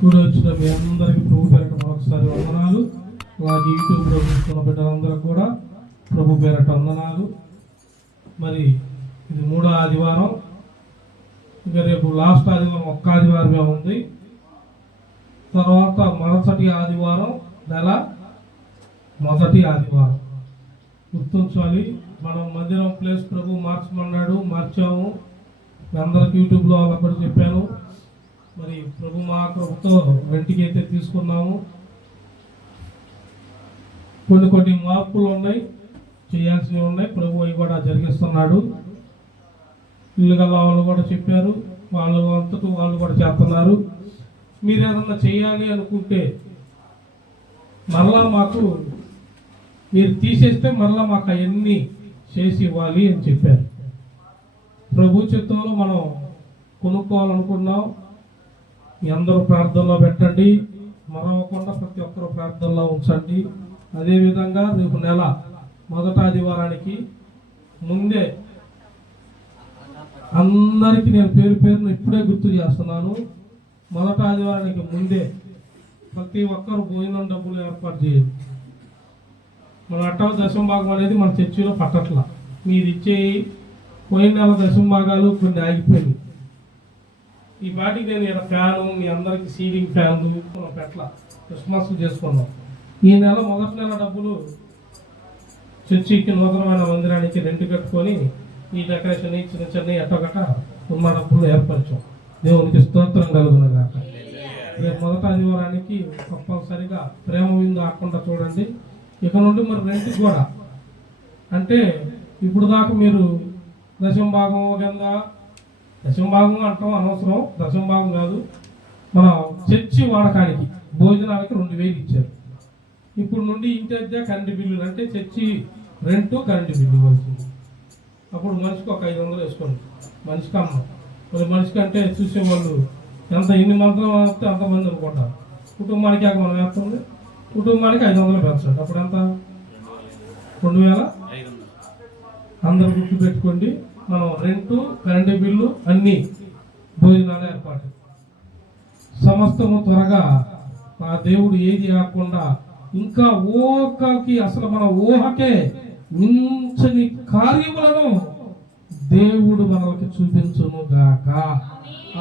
కూడా వచ్చిన మీ అందరికీ ప్రభు పేరట మరొకసారి వందనాలు. అలాగే యూట్యూబ్లో చూస్తున్న బిడ్డలందరూ కూడా ప్రభు పేరట వందనాలు. మరి ఇది 3వ ఆదివారం, ఇక రేపు లాస్ట్ ఆదివారం ఒక్క ఆదివారమే ఉంది. తర్వాత మరుసటి ఆదివారం నెల మొదటి ఆదివారం. గుర్తుంచాలి, మనం మందిరం ప్లేస్ ప్రభు మార్చమన్నాడు, మార్చాము. అందరికి యూట్యూబ్లో అలా కూడా చెప్పాను. మరి ప్రభు మా కృపతో రెంట్కి అయితే తీసుకున్నాము. కొన్ని మార్పులు ఉన్నాయి, చేయాల్సినవి ఉన్నాయి. ప్రభు అవి కూడా జరిగిస్తున్నాడు. ఇల్లు గల వాళ్ళు కూడా చెప్పారు, వాళ్ళు అంతటూ వాళ్ళు కూడా చేస్తున్నారు. మీరు ఏదన్నా చేయాలి అనుకుంటే మరలా మాకు మీరు తీసేస్తే మరలా మాకు అవన్నీ చేసి ఇవ్వాలి అని చెప్పారు. ప్రభు చిత్తంలో మనం కొనుక్కోవాలనుకున్నాం. మీ అందరూ ప్రార్థనలో పెట్టండి, మరవకుండా ప్రతి ఒక్కరు ప్రార్థనలో ఉంచండి. అదేవిధంగా రేపు నెల మొదటి ఆదివారానికి ముందే అందరికీ నేను పేరును ఇప్పుడే గుర్తు చేస్తున్నాను. మొదటి ఆదివారానికి ముందే ప్రతి ఒక్కరు భోజనం డబ్బులు ఏర్పాటు చేయాలి. మన అట్టవ దశంభాగం అనేది మన చర్చిలో పట్టట్ల. మీరు ఇచ్చే పోయిన నెల దశంభాగాలు కొన్ని ఆగిపోయింది. ఈ పాటికి నేను ఇక్కడ ఫ్యాను, మీ అందరికి సీలింగ్ ఫ్యాన్లు పెట్టల, క్రిస్మస్ చేసుకున్నాం. ఈ నెల మొదటి నెల డబ్బులు చర్చికి నూతనమైన మందిరానికి రెంట్ కట్టుకొని ఈ డెకరేషన్ చిన్న చిన్న ఎట్టగట ఉన్న డబ్బులు ఏర్పరిచాం. దేవునికి స్తోత్రం కలుగునగాక. రేపు మొదటి ఆదివారానికి కంపల్సరిగా ప్రేమ విందు ఆకుండా చూడండి. ఇక నుండి మరి రెంట్కి కూడా, అంటే ఇప్పుడు దాకా మీరు దశంభాగం కింద, దశంభాగం అంటాం అనవసరం, దశంభాగం కాదు, మన చర్చి వాడకానికి భోజనాలకి 2000 ఇచ్చారు. ఇప్పుడు నుండి ఇంటి అద్దె, కరెంటు బిల్లులు, అంటే చర్చి రెంటు, కరెంటు బిల్లు వచ్చింది. అప్పుడు మనిషికి ఒక 500 వేసుకోండి, మనిషికి అమ్మ. మరి మనిషికి అంటే చూసేవాళ్ళు ఎన్ని మంత్రం వస్తే అంతమంది అనుకుంటారు. కుటుంబానికి మనం వేస్తుంది, కుటుంబానికి 500 పెంచండి. అప్పుడు ఎంత? 2000. అందరూ గుర్తు పెట్టుకోండి. మనం రెంటు, కరెంటు బిల్లు, అన్ని భోజనాలు ఏర్పాటు సమస్తము త్వరగా ఆ దేవుడు ఏది కాకుండా ఇంకా ఊహకి, అసలు మన ఊహకే మించని కార్యములను దేవుడు మనకి చూపించును గాక,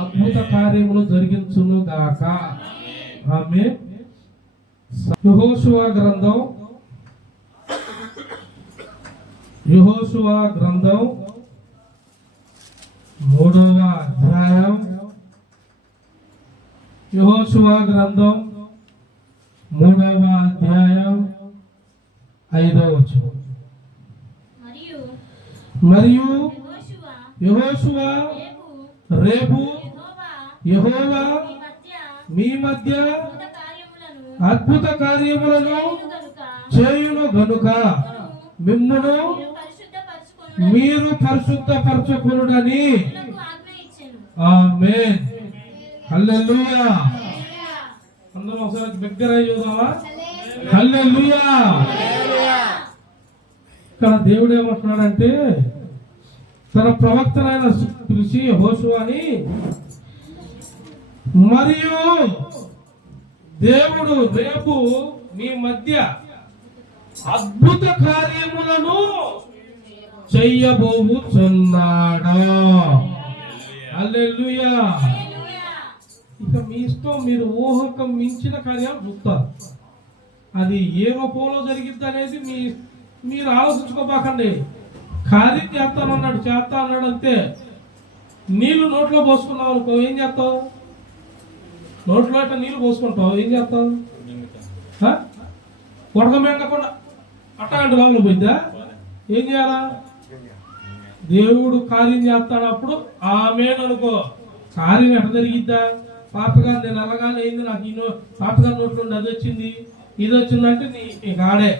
అద్భుత కార్యములు జరిగించును గాక. ఆమె యెహోషువ గ్రంథం 3వ అధ్యాయం. యెహోషువ గ్రంథం 3వ అధ్యాయం 5వ వచనం. మరియు యెహోషువ రేపు యెహోవా మీ మధ్య అద్భుత కార్యములను చేయును గనుక మిమ్మును మీరు పరిశుద్ధపరచుకొనుడని. ఆమేన్. హల్లెలూయా. అందరం ఒకసారి బిగ్గరగా చూద్దామా? హల్లెలూయా. ఇక్కడ దేవుడు ఏమంటున్నాడంటే, తన ప్రవక్తనైన పిలిచి యెహోషువని, మరియు దేవుడు రేపు మీ మధ్య అద్భుత కార్యములను చెయ్యబోతున్నాడు. హల్లెలూయా. ఇక మీ ఇష్టం, మీరు ఊహకు మించిన కార్యాలు చూస్తారు. అది ఏ రూపంలో జరిగిద్ది అనేది మీరు ఆలోచించుకోబాకండి. కార్యం చేస్తా అన్నాడు అంతే. నీళ్లు నోట్లో పోసుకున్నావు అనుకో, ఏం చేస్తావు? నోట్లో అట్లా నీళ్లు పోసుకుంటావు, ఏం చేస్తావు? ఉడకమేకుండా అట్టగంట లోపల పోయిందా? ఏం చేయాలా? దేవుడు కార్యం చేస్తాడప్పుడు ఆమేన్ అనుకో. కార్యం ఎట్ట జరిగిద్దా? పాపగారు నేను అలాగానే అయింది, నాకు ఈ పాపగారి నోటి నుండి అది వచ్చింది, ఇది వచ్చిందంటే నీ ఆడే,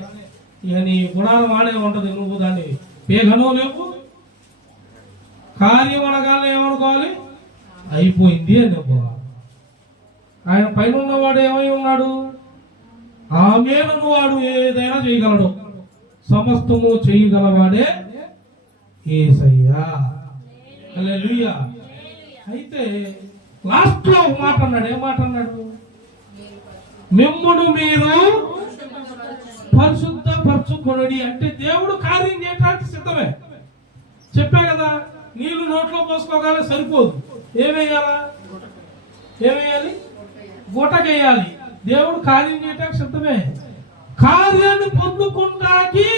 ఇక నీ గుణాలు ఆడే ఉంటది. నువ్వు దాన్ని పేగనో లేవు. కార్యం అనగానే ఏమనుకోవాలి? అయిపోయింది అని అనుకోవాలి. ఆయన పైన ఉన్నవాడు ఏమై ఉన్నాడు? ఆమేన్ వాడు ఏదైనా చేయగలడు, సమస్తము చేయగలవాడే యేసయ్యా. హల్లెలూయా. అయితే లాస్ట్ లో మాట అన్నాడు. ఏం మాట అన్నాడు? మిమ్మును మీరు పరిశుద్ధపరచుకొనుడి అంటే దేవుడు కార్యం చేయడానికి సిద్ధమే. చెప్పే కదా, నీళ్లు నోట్లో పోసుకోగానే సరిపోదు, ఏమేయాలా? ఏమేయాలి? గుటకేయాలి. దేవుడు కార్యం చేయడానికి సిద్ధమే. కార్యాన్ని పొందుకుంటాకి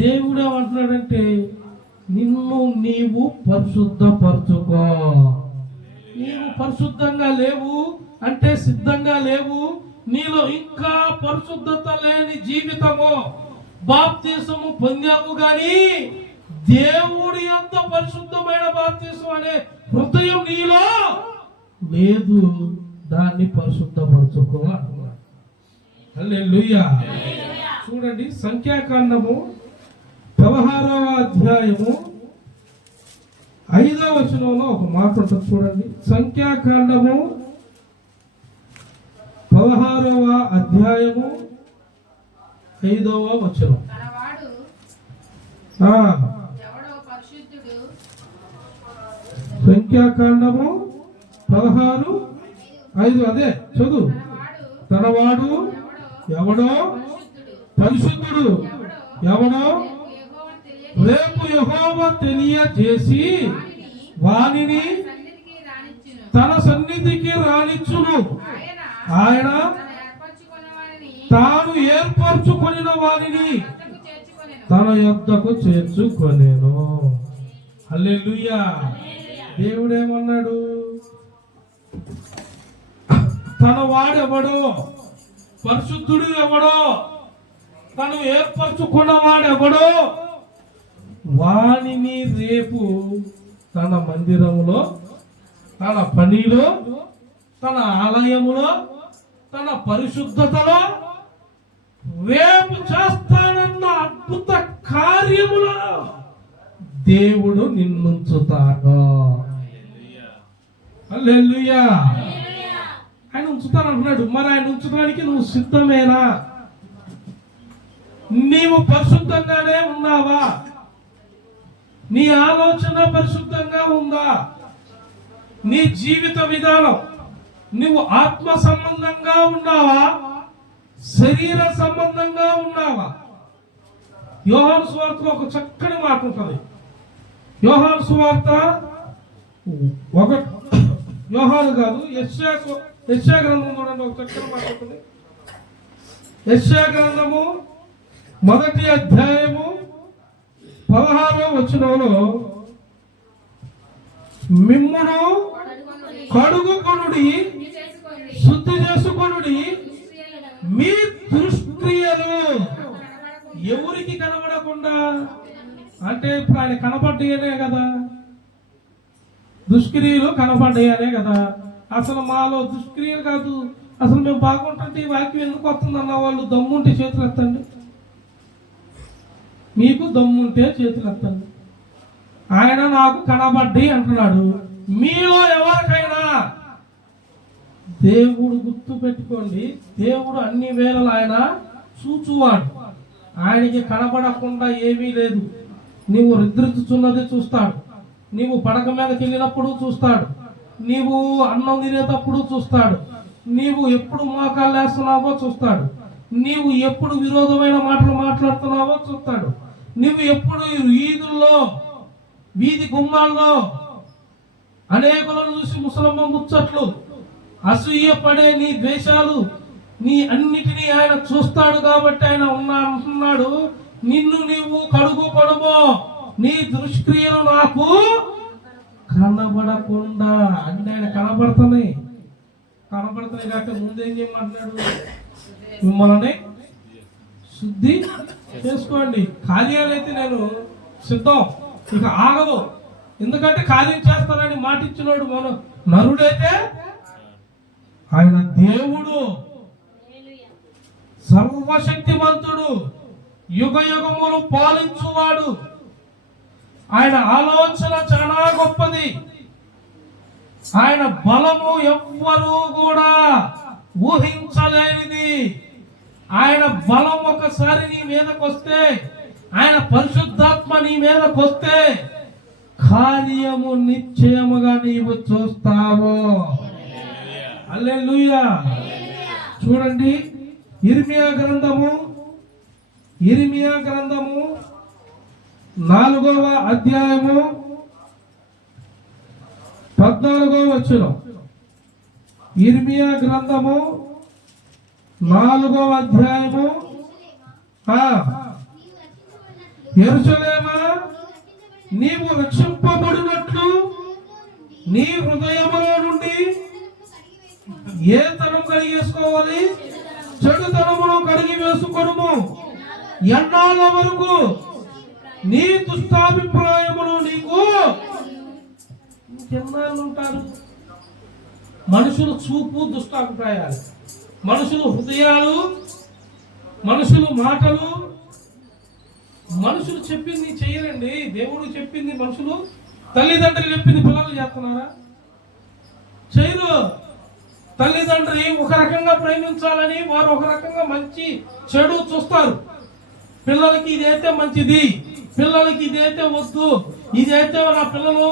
దేవుడు ఏమంటున్నాడంటే నిన్ను నీవు పరిశుద్ధపరచుకో. నీవు పరిశుద్ధంగా లేవు అంటే సిద్ధంగా లేవు, నీలో ఇంకా పరిశుద్ధత లేని జీవితము. బాప్తీసము పొందావు గాని దేవుడి అంత పరిశుద్ధమైన బాప్తీసం అనే హృదయం నీలో లేదు. దాన్ని పరిశుద్ధపరచుకో అంటున్నాడు. హల్లెలూయా. చూడండి, సంఖ్యాకాండము 16వ అధ్యాయము 5వ వచనంలో ఒక మాట ఉంటుంది. చూడండి, సంఖ్యాకాండము 16వ అధ్యాయము 5వ వచనం. సంఖ్యాకాండము 16:5 అదే చదువు. తనవాడు ఎవడో పరిశుద్ధుడు, ఎవడో రేపు యెహోవా తెలియజేసి వానిని తన సన్నిధికి రానిచ్చును. ఆయన తాను ఏర్పరచుకొనిన వానిని తన యొద్దకు చేర్చుకొనెను. హల్లెలూయా. దేవుడేమన్నాడు? తన వాడెవడో, పరిశుద్ధుడు ఎవడో, తను ఏర్పరచుకున్న వాడెవడో వానిని రేపు తన మందిరములో, తన పనిలో, తన ఆలయములో, తన పరిశుద్ధతలో రేపు చేస్తానన్న అద్భుత కార్యములో దేవుడు నిన్నుంచుతాడు. హల్లెలూయా. ఆయన ఉంచుతానంటున్నాడు. మరి ఆయన ఉంచడానికి నువ్వు సిద్ధమేనా? నీవు పరిశుద్ధంగానే ఉన్నావా? నీ ఆలోచన పరిశుద్ధంగా ఉందా? నీ జీవిత విధానం, నువ్వు ఆత్మ సంబంధంగా ఉన్నావా, శరీర సంబంధంగా ఉన్నావా? యోహాను సువార్తలో ఒక చక్కని మాట ఉంటుంది. యోహాను సువార్త యోహాను కాదు, యెషయా గ్రంథం చూడండి, ఒక చక్కని మాట ఉంటుంది. యెషయా గ్రంథము 1వ అధ్యాయము 16వ వచనంలో మిమ్మును కడుగుకొనుడి, శుద్ధి చేసుకొనుడి, మీ దుష్క్రియలు ఎవరికి కనబడకుండా. అంటే ఇప్పుడు ఆయన కనబడ్డాయనే కదా, దుష్క్రియలు కనబడ్డాయనే కదా. అసలు మాలో దుష్క్రియలు కాదు, అసలు మేము బాగుంటుంటే ఈ వాక్యం ఎందుకు వస్తుందన్న వాళ్ళు దమ్ముంటే చేతులు ఎత్తండి. మీకు దమ్ముంటే చేతులు ఎత్తండి. ఆయన నాకు కనబడ్డి అంటున్నాడు. మీలో ఎవరికైనా దేవుడు గుర్తు పెట్టుకోండి, దేవుడు అన్ని వేళలు ఆయన చూచువాడు. ఆయనకి కనబడకుండా ఏమీ లేదు. నీవు నిద్రించుచున్నది చూస్తాడు, నీవు పడక మీదకి వెళ్ళినప్పుడు చూస్తాడు, నీవు అన్నం తినేటప్పుడు చూస్తాడు, నీవు ఎప్పుడు మోకాలు వేస్తున్నావో చూస్తాడు, నీవు ఎప్పుడు విరోధమైన మాటలు మాట్లాడుతున్నావో చూస్తాడు, నువ్వు ఎప్పుడు వీధుల్లో, వీధి గుమ్మాల్లో అనేకులను చూసి ముసలమ్మ ముచ్చట్లు, అసూయ పడే నీ ద్వేషాలు, నీ అన్నిటినీ ఆయన చూస్తాడు. కాబట్టి ఆయన అంటున్నాడు, నిన్ను నీవు కడుగుకొనుమో, నీ దుష్క్రియలు నాకు కనబడకుండా. అంటే ఆయన కనబడుతున్నాయి కాబట్టి ముందేం చేయమంటున్నాడు? మిమ్మల్ని శుద్ధి చేసుకోండి. కార్యాలైతే నేను సిద్ధం, ఇక ఆగదు. ఎందుకంటే కార్యం చేస్తానని మాట ఇచ్చినోడు మన నరుడైతే ఆయన దేవుడు, సర్వశక్తిమంతుడు, యుగ యుగములు పాలించువాడు. ఆయన ఆలోచన చాలా గొప్పది. ఆయన బలము ఎవ్వరూ కూడా ఊహించలేనిది. ఆయన బలం ఒకసారి నీ మీదకి వస్తే, ఆయన పరిశుద్ధాత్మ నీ మీదకి వస్తే కార్యము నిశ్చయముగా నీవు చూస్తావు. హల్లెలూయా. చూడండి, ఇర్మియా గ్రంథము 4వ అధ్యాయము 14వ వచనం. ఇర్మియా గ్రంథము 4వ అధ్యాయము. యెరూషలేమా, నీవు రక్షింపబడినట్లు నీ హృదయములో నుండి ఏ తనం కడిగేసుకోవాలి? చెడుతనమును కడిగి వేసుకొనుము. ఎన్నాళ్ళ వరకు నీ దుష్టాభిప్రాయములు నీకు ఎన్నాళ్ళు ఉంటారు? మనుషులు చూపు దుష్టాభిప్రాయాలు, మనుషులు హృదయాలు, మనుషులు మాటలు. మనుషులు చెప్పింది చెయ్యరండి. దేవుడు చెప్పింది మనుషులు, తల్లిదండ్రులు చెప్పింది పిల్లలు చేస్తున్నారా? చేయరు. తల్లిదండ్రి ఒక రకంగా ప్రేమించాలని వారు ఒక రకంగా మంచి చెడు చూస్తారు. పిల్లలకి ఇదైతే మంచిది, పిల్లలకి ఇదైతే వద్దు, ఇదైతే నా పిల్లలు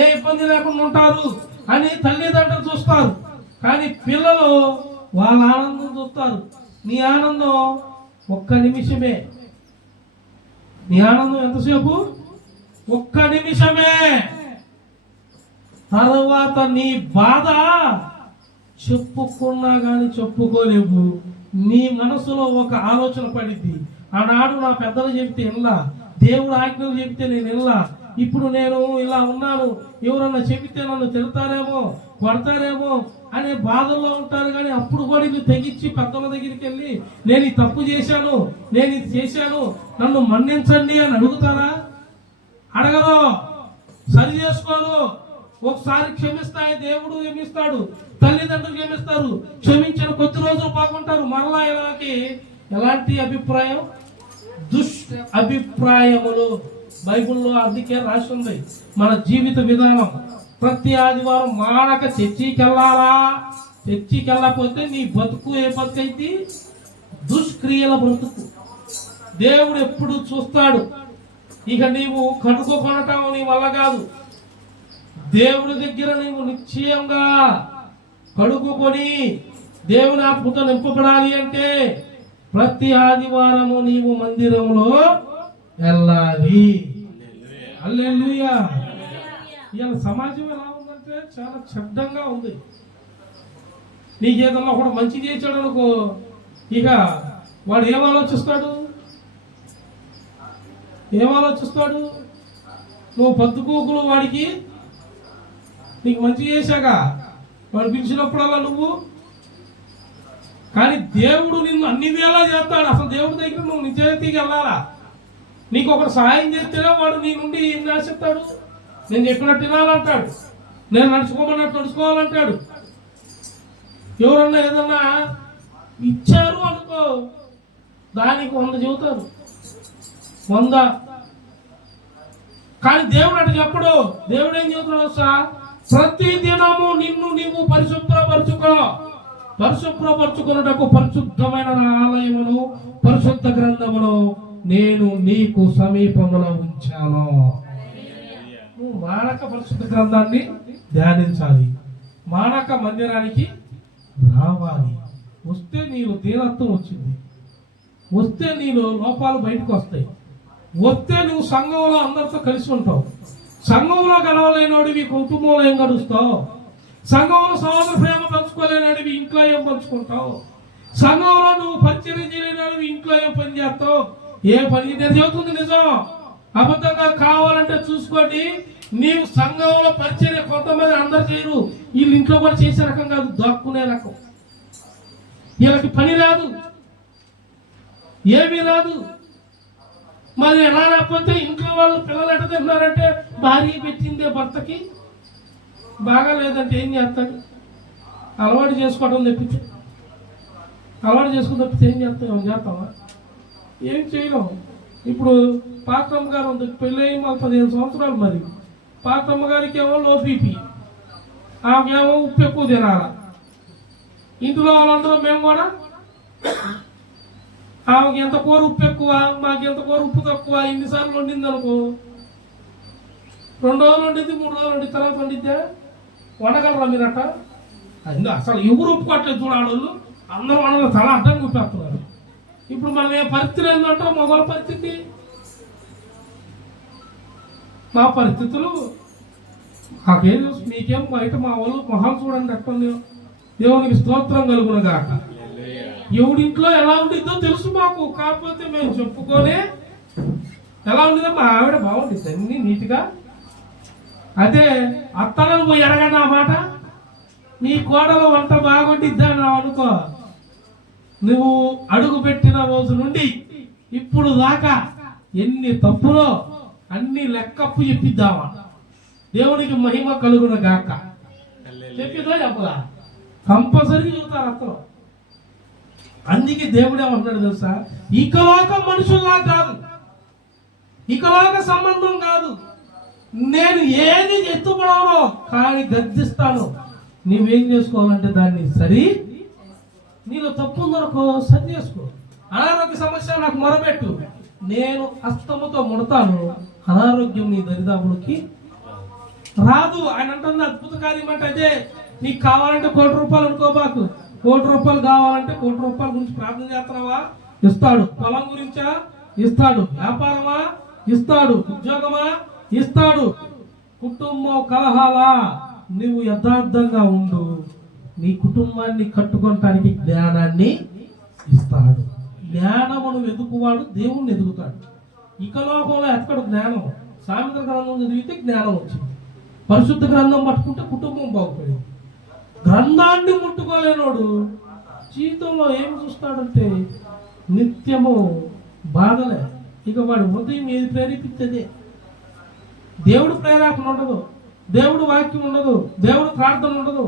ఏ ఇబ్బంది లేకుండా ఉంటారు అని తల్లిదండ్రులు చూస్తారు. కానీ పిల్లలు వాళ్ళ ఆనందం చూస్తారు. నీ ఆనందం ఒక్క నిమిషమే. నీ ఆనందం ఎంతసేపు? ఒక్క నిమిషమే. తర్వాత నీ బాధ చెప్పుకున్నా కానీ చెప్పుకోలేవు. నీ మనసులో ఒక ఆలోచన పడిద్ది. ఆనాడు నా పెద్దలు చెబితే వినలా, దేవుడు ఆజ్ఞలు చెబితే నేను వినలా, ఇప్పుడు నేను ఇలా ఉన్నాను, ఎవరన్నా చెబితే నన్ను తిడతారేమో, కొడతారేమో అనే బాధల్లో ఉంటారు. కానీ అప్పుడు కూడా ఇది తెగించి పెద్దల దగ్గరికి వెళ్ళి నేను ఈ తప్పు చేశాను, నేను ఇది చేశాను, నన్ను మన్నించండి అని అడుగుతారా? అడగరు, సరి చేసుకోరు. ఒకసారి క్షమిస్తాయి, దేవుడు క్షమిస్తాడు, తల్లిదండ్రులు క్షమిస్తారు. క్షమించిన కొద్ది రోజులు బాగుంటారు, మరలా ఇలాకి ఎలాంటి అభిప్రాయం? అభిప్రాయములు. బైబిల్లో అందుకే రాసి ఉంది. మన జీవిత విధానం ప్రతి ఆదివారం మానక చర్చికి వెళ్ళాలా? చర్చికి వెళ్ళకపోతే నీ బతుకు ఏ బతుకైతే? దుష్క్రియల బ్రతుకు. దేవుడు ఎప్పుడు చూస్తాడు. ఇక నీవు కడుక్కోకొనటం నీ వల్ల కాదు. దేవుడి దగ్గర నీవు నిశ్చయంగా కడుక్కొని దేవుని ఆత్మతో నింపబడాలి అంటే ప్రతి ఆదివారము నీవు మందిరంలో వెళ్ళాలి. హల్లెలూయా. ఇవాళ సమాజం ఎలా ఉందంటే చాలా చెడ్డంగా ఉంది. నీకేదన్నా ఒకడు మంచి చేశాడు అనుకో, ఇక వాడు ఏం ఆలోచిస్తాడు? నువ్వు పద్దుకోకులు వాడికి నీకు మంచి చేశాక వాడు పిలిచినప్పుడల్లా నువ్వు. కానీ దేవుడు నిన్ను అన్ని వేళ చేస్తాడు. అసలు దేవుడి దగ్గర నువ్వు నిజాయితీకి వెళ్ళాలా? నీకు ఒకటి సహాయం చేస్తేనే వాడు నీ నుండి ఏం రాసిస్తాడు? నేను చెప్పినట్టు వినాలంటాడు, నేను నడుచుకోమన్నట్టు నడుచుకోవాలంటాడు. ఎవరన్నా ఏదన్నా ఇచ్చారు అనుకో, దానికి 100 చెబుతారు, 100. కానీ దేవుడు అటు చెప్పడు. దేవుడు ఏం చెబుతున్నాడు సార్? ప్రతి దినము నిన్ను నీవు పరిశుభ్రపరచుకున్నటకు పరిశుద్ధమైన ఆలయమును పరిశుద్ధ గ్రంథమును నేను నీకు సమీపములో ఉంచాను. నువ్వు మానక పరిశుద్ధ గ్రంథాన్ని ధ్యానించాలి, మానక మందిరానికి రావాలి. వస్తే నీలో దీనత్వం వచ్చింది, వస్తే నీలో లోపాలు బయటకు వస్తాయి, వస్తే నువ్వు సంఘంలో అందరితో కలిసి ఉంటావు. సంఘంలో గడవలేనోడివి కుటుంబంలో ఏం గడుస్తావు? సంఘంలో సహోదర ప్రేమ పంచుకోలేనోడివి ఇంట్లో ఏం పంచుకుంటావు? సంఘంలో నువ్వు పరిచయం చేయలేనోడివి ఇంట్లో ఏం పని చేస్తావు? ఏ పని? నేను చెబుతుంది నిజం, అబద్ధంగా కావాలంటే చూసుకోండి. నీవు సంఘంలో పరిచయం కొంతమంది అందరు చేయరు, వీళ్ళు ఇంట్లో కూడా చేసే రకం కాదు, దక్కునే రకం. వీళ్ళకి పని రాదు, ఏమీ రాదు. మరి ఎలా లేకపోతే ఇంట్లో వాళ్ళు పిల్లలు ఎట్ట తిన్నారంటే భార్య పెట్టిందే భర్తకి బాగా లేదంటే ఏం చేస్తాడు? అలవాటు చేసుకోవడం తప్పితే ఏం చేస్తావా? ఏం చేయలేం. ఇప్పుడు పాత్రమ్మ గారు ఉంది, పెళ్ళి అయ్యి మాకు 15 సంవత్సరాలు. మరి పాత్రమ్మ గారికి ఏమో లో బీపీ, ఆమెకేమో ఉప్పు ఎక్కువ తినాల. ఇంట్లో వాళ్ళందరూ మేము కూడా ఆమెకి ఎంత కూర ఉప్పు ఎక్కువ, మాకు ఎంత కూర ఉప్పు తక్కువ. ఇన్నిసార్లు వండింది అనుకో, 2 రోజులు వండింది, 3 రోజులు వండి తర్వాత వండిద్దా? వండగలరా మీరట? అసలు ఎవరు ఒప్పుకోవట్లేదు చూడ. ఆడవాళ్ళు అందరూ మనల్ని తల అడ్డం చూపేస్తున్నారు. ఇప్పుడు మనం ఏ పరిస్థితులు ఏంటంటే మొదల పరిస్థితి, మా పరిస్థితులు నాకేం తెలుసు, మీకేం బయట మా వాళ్ళు మొహాలు చూడండి ఎట్టుంది. దేవునికి స్తోత్రం కలుగును గాక. ఎవడింట్లో ఎలా ఉండిద్దో తెలుసు మాకు, కాకపోతే మేము చెప్పుకొని ఎలా ఉండిదో మా ఆవిడ బాగుండిద్ది అన్ని నీట్గా. అదే అత్తలను పోయి అడగండి ఆ మాట, నీ కోడలు వంట బాగుండిద్దా అని అనుకో, నువ్వు అడుగు పెట్టిన రోజు నుండి ఇప్పుడు దాకా ఎన్ని తప్పులో అన్ని లెక్కప్పు చెప్పిద్దామా. దేవునికి మహిమ కలుగును గాక. చెప్పిదా చెప్పదా? కంపల్సరీ చెబుతారు అత్తలు. అందుకే దేవుడు ఏమంటున్నాడు తెలుసా, ఇకలోక మనుషుల్లా కాదు, ఇకలోక సంబంధం కాదు, నేను ఏది ఎత్తుపడవనో కానీ గర్జిస్తాను. నువ్వేం చేసుకోవాలంటే దాన్ని సరి, నీలో తప్పు ఉందనుకో సరి చేసుకో. అనారోగ్య సమస్య నాకు మొరబెట్టు, నేను హస్తముతో ముడతాను, అనారోగ్యం నీ దరిదాపులకి రాదు. ఆయన అంటుంది అద్భుత కార్యం అంటే అదే. నీకు కావాలంటే ₹1,00,00,000 అనుకోబాకు, ₹1,00,00,000 కావాలంటే ₹1,00,00,000 గురించి ప్రార్థన చేస్తున్నావా, ఇస్తాడు. పొలం గురించా, ఇస్తాడు. వ్యాపారమా, ఇస్తాడు. ఉద్యోగమా, ఇస్తాడు. కుటుంబం కలహాలా, నువ్వు యథార్థంగా ఉండు, నీ కుటుంబాన్ని కట్టుకోవటానికి జ్ఞానాన్ని ఇస్తాడు. జ్ఞానమును వెతుకువాడు దేవుణ్ణి ఎదుగుతాడు. ఇక లోకంలో ఎక్కడు జ్ఞానం. సామెతల గ్రంథం చదివితే జ్ఞానం వచ్చింది, పరిశుద్ధ గ్రంథం పట్టుకుంటే కుటుంబం బాగుపడింది. గ్రంథాన్ని ముట్టుకోలేనోడు జీవితంలో ఏం చూస్తాడంటే నిత్యము బాధలే. ఇక వాడి హృదయం ఏది ప్రేరేపిస్తుంది, దేవుడు ప్రేరేపణ ఉండదు, దేవుడు వాక్యం ఉండదు, దేవుడు ప్రార్థన ఉండదు,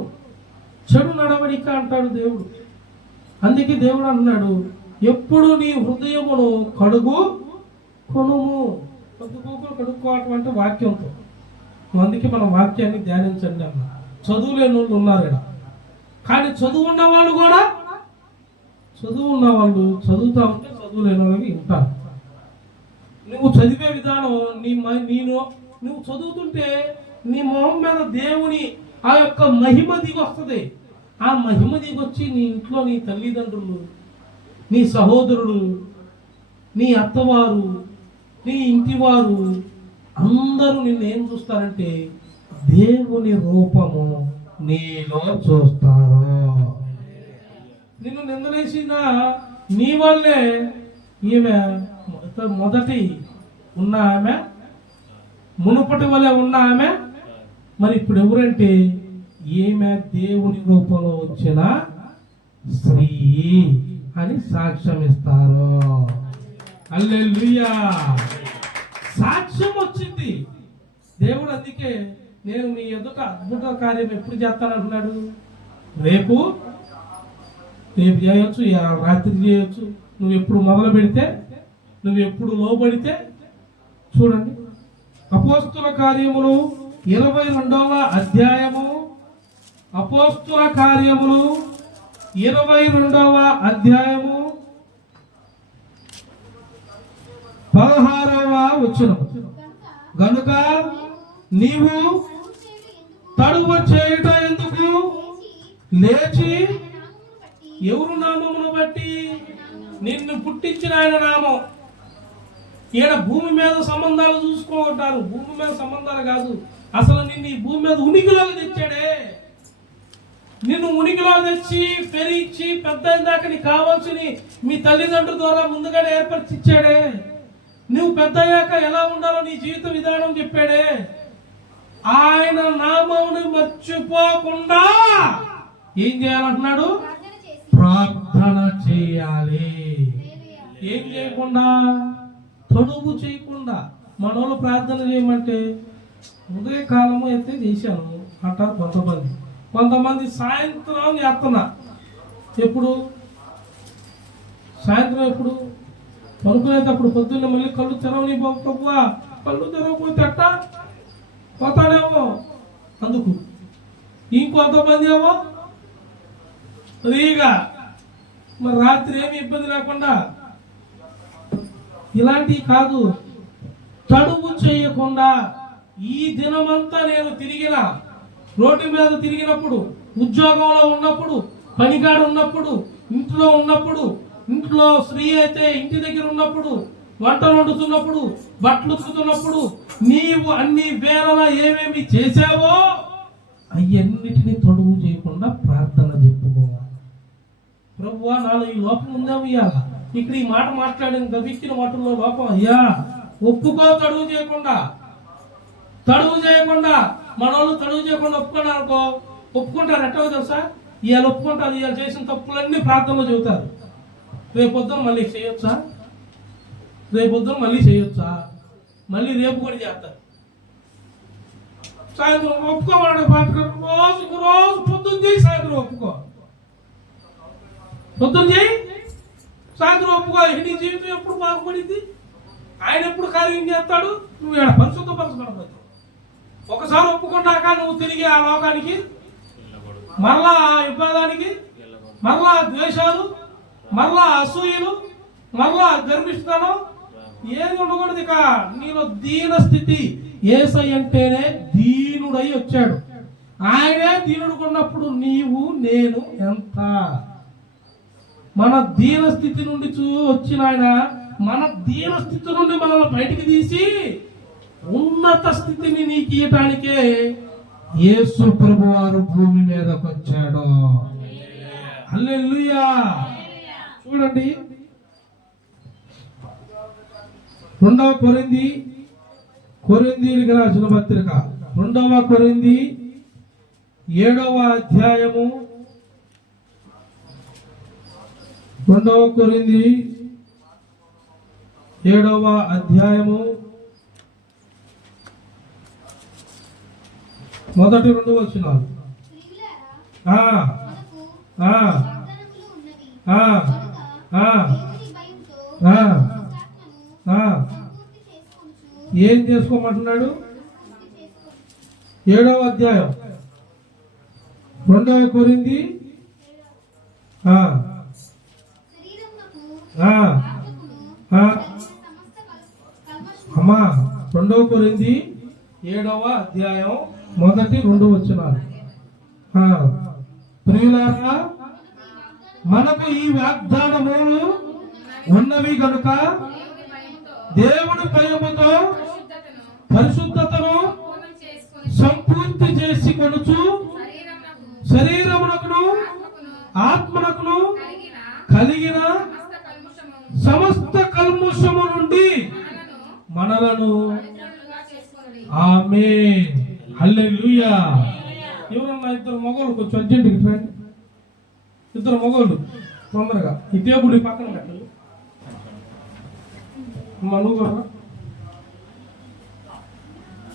చెడు నడవడిక అంటాడు దేవుడు. అందుకే దేవుడు అన్నాడు, ఎప్పుడు నీ హృదయమును కడుగు కొనుము. పొద్దుపోకులు కడుక్కోవటం అంటే వాక్యంతో. అందుకే మనం వాక్యాన్ని ధ్యానించండి అన్న. చదువు లేని వాళ్ళు ఉన్నారు ఇక్కడ, కానీ చదువు ఉన్నవాళ్ళు కూడా, చదువు ఉన్నవాళ్ళు చదువుతా ఉంటే చదువు లేని వాళ్ళకి వింటారు. నువ్వు చదివే విధానం నువ్వు చదువుతుంటే నీ మొహం మీద దేవుని ఆ యొక్క మహిమ దిగి వస్తుంది. ఆ మహిమ దిగి వచ్చి నీ ఇంట్లో నీ తల్లిదండ్రులు, నీ సహోదరుడు, నీ అత్తవారు, నీ ఇంటివారు అందరూ నిన్ను ఏం చూస్తారంటే దేవుని రూపము నీలో చూస్తారు. నిన్ను నిందలేసిన నీ వల్లే ఈమె మొదటి ఉన్న ఆమె, మునుపటి వల్లే ఉన్న ఆమె, మరి ఇప్పుడు ఎవరంటే ఈమె దేవుని రూపంలో వచ్చిన స్త్రీ అని సాక్ష్యం ఇస్తారు. హల్లెలూయా. సాక్ష్యం వచ్చింది దేవుడు. అందుకే నేను మీ ఎదుట అద్భుత కార్యం ఎప్పుడు చేస్తానంటున్నాడు. రేపు చేయొచ్చు, రాత్రి చేయొచ్చు. నువ్వు ఎప్పుడు మొదలు పెడితే, నువ్వు ఎప్పుడు లోబడితే. చూడండి, అపోస్తుల కార్యములు 22వ అధ్యాయము, అపోస్తుల కార్యములు 22వ అధ్యాయము 16వ వచనం. గనుక నీవు తడువు చేయుట ఎందుకు, లేచి ఎవరు నామమును బట్టి, నిన్ను పుట్టించిన ఆయన నామం. ఈయన భూమి మీద సంబంధాలు చూసుకుంటారు, భూమి మీద సంబంధాలు కాదు, అసలు నిన్ను ఈ భూమి మీద ఉనికిలోకి తెచ్చాడే. నిన్ను ఉనికిలో తెచ్చి పెరిచి పెద్ద దాకా నీకు కావాల్సిన మీ తల్లిదండ్రుల ద్వారా ముందుగానే ఏర్పరిచి ఇచ్చాడే. నువ్వు పెద్ద అయ్యాక ఎలా ఉండాలో నీ జీవిత విధానం చెప్పాడే. ఆయన నామమును మర్చిపోకుండా ఏం చేయాలంటున్నాడు, ప్రార్థన చేయాలి. ఏం చేయకుండా, తడువు చేయకుండా. మనోళ్ళు ప్రార్థన చేయమంటే ఉదయకాలము అయితే చేశాను అంటారు కొంతమంది సాయంత్రం చేస్తున్నా. ఎప్పుడు సాయంత్రం, ఎప్పుడు పనుకునేటప్పుడు పొద్దున్న మళ్ళీ కళ్ళు తెరవని ప్రభువా, కళ్ళు తెరవకపోతే అట్ట పోతాడేమో అందుకు. ఇంకొంతమంది ఏమో ఫ్రీగా, మరి రాత్రి ఏమి ఇబ్బంది లేకుండా. ఇలాంటివి కాదు, తడువు చేయకుండా. ఈ దినమంతా నేను తిరిగిన, రోడ్డు మీద తిరిగినప్పుడు, ఉద్యోగంలో ఉన్నప్పుడు, పనికాడ ఉన్నప్పుడు, ఇంట్లో ఉన్నప్పుడు, ఇంట్లో స్త్రీ అయితే ఇంటి దగ్గర ఉన్నప్పుడు, వంటలు వండుతున్నప్పుడు, బట్టలు ఉతుకుతున్నప్పుడు నీవు అన్ని వేళలా ఏమేమి చేశావో అవన్నిటిని తొడుగు చేయకుండా ప్రార్థన చెప్పుకోవాలి. ప్రభువా, నాలో ఈ లోపం ఉందేమో ఇయ్యాల, ఇక్కడ ఈ మాట మాట్లాడిన గవిక్కిన మాటల్లో లోపం అయ్యా ఒప్పుకో. తడుగు చేయకుండా మనోళ్ళు తడుగు చేయకుండా ఒప్పుకున్నారు అనుకో, ఒప్పుకుంటారు. ఎట్టో తెలుసా, ఇవాళ ఒప్పుకుంటారు, ఇవాళ చేసిన తప్పులన్నీ ప్రార్థనలో చెబుతారు. రేపొద్దున మళ్ళీ చేయొచ్చా, మళ్ళీ రేపు కూడా చేస్తారు. సాయంత్రం ఒప్పుకోవాలంటే పాటకు రోజు పొద్దున్న చేయి, సాయంత్రం ఒప్పుకో, పొద్దున్న చేయి, సాయంత్రం ఒప్పుకో. నీ జీవితం ఎప్పుడు బాగుపడింది? ఆయన ఎప్పుడు కార్యం చేస్తాడు? నువ్వు ఇక్కడ పరిశుద్ధపరచబడతావు. ఒకసారి ఒప్పుకున్నాక నువ్వు తిరిగి ఆ లోకానికి, మరలా వివాదానికి, మరలా ద్వేషాలు, మరలా అసూయలు, మరలా గర్విస్తాను ఏది ఉండకూడదు. ఇక నీలో దీన స్థితి. యేసయ్య అంటేనే దీనుడై వచ్చాడు. ఆయనే దీనుడుకున్నప్పుడు నీవు నేను ఎంత మన దీన స్థితి నుండి వచ్చిన ఆయన మన దీన స్థితి నుండి మనల్ని బయటికి తీసి ఉన్నత స్థితిని నీకు ఇవ్వటానికే యేసు ప్రభువారు భూమి మీదకి వచ్చాడు. హల్లెలూయా. చూడండి, 2వ కొరింథీయులకు రాసిన పత్రిక 2వ కొరింథీ 7వ అధ్యాయము, 2వ కొరింథీ 7వ అధ్యాయము మొదటి 2 వచనాలు. ఏం చేసుకోమంటున్నాడు? 7వ అధ్యాయం 2వ కొరింథీ అమ్మా 2వ కొరింథీ 7వ అధ్యాయం మొదటి 2 వచనాలు. ప్రియులారా, మనకు ఈ వాగ్దానములు ఉన్నవి కనుక దేవుని భయముతో పరిశుద్ధతను సంపూర్తి చేసుకొనుచు శరీరమునకును ఆత్మనకును కలిగిన సమస్త కల్ముషము నుండి మనలను ఆమేన్. హల్లెలూయా. ఎవరన్నా ఇద్దరు మగవాళ్ళు కొంచెం అర్జెంటుగా రండి. ఇద్దరు మగవాళ్ళు తొందరగా ఈ టేబుల్ పక్కన పెట్టండి. నువ్వు కూడా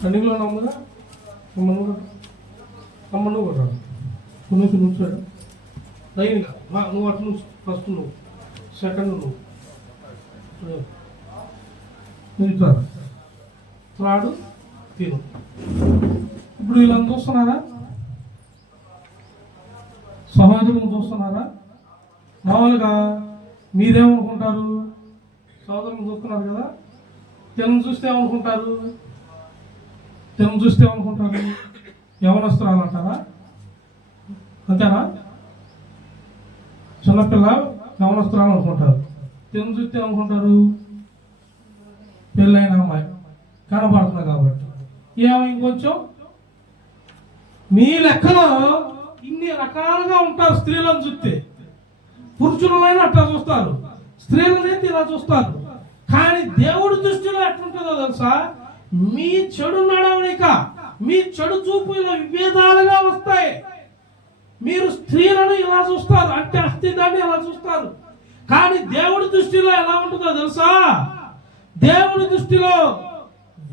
రన్నింగ్లో నమ్ముదా నువ్వు కూడా నుంచాడు లైన్గా. నువ్వు అటు నుంచి ఫస్ట్, నువ్వు సెకండ్, నువ్వు నిలుతారు, త్రాడు తిను. ఇప్పుడు వీళ్ళని చూస్తున్నారా? సహోదరులను చూస్తున్నారా? మామూలుగా మీరేమనుకుంటారు? సోదరులను చూస్తున్నారు కదా, తినను చూస్తే ఏమనుకుంటారు? యవనస్తురాలు అంటారా? అంతేనా? చిన్నపిల్ల యవనస్తురాలు అనుకుంటారు. తినను చూస్తే ఏమనుకుంటారు? పెళ్ళైన అమ్మాయి కనబడుతుంది కాబట్టి. ఇంకొంచెం మీ లెక్కలో ఇన్ని రకాలుగా ఉంటారు. స్త్రీలను చూస్తే పురుషులైనా అట్లా చూస్తారు, స్త్రీలనైతే ఇలా చూస్తారు. కానీ దేవుడి దృష్టిలో ఎట్లుంటుందో తెలుసా? మీ చెడు నడవడిక, మీ చెడు చూపు ఇలా విభేదాలుగా వస్తాయి. మీరు స్త్రీలను ఇలా చూస్తారు, అంటే అస్థిదాన్ని ఇలా చూస్తారు. కానీ దేవుడి దృష్టిలో ఎలా ఉంటుందో తెలుసా? దేవుడి దృష్టిలో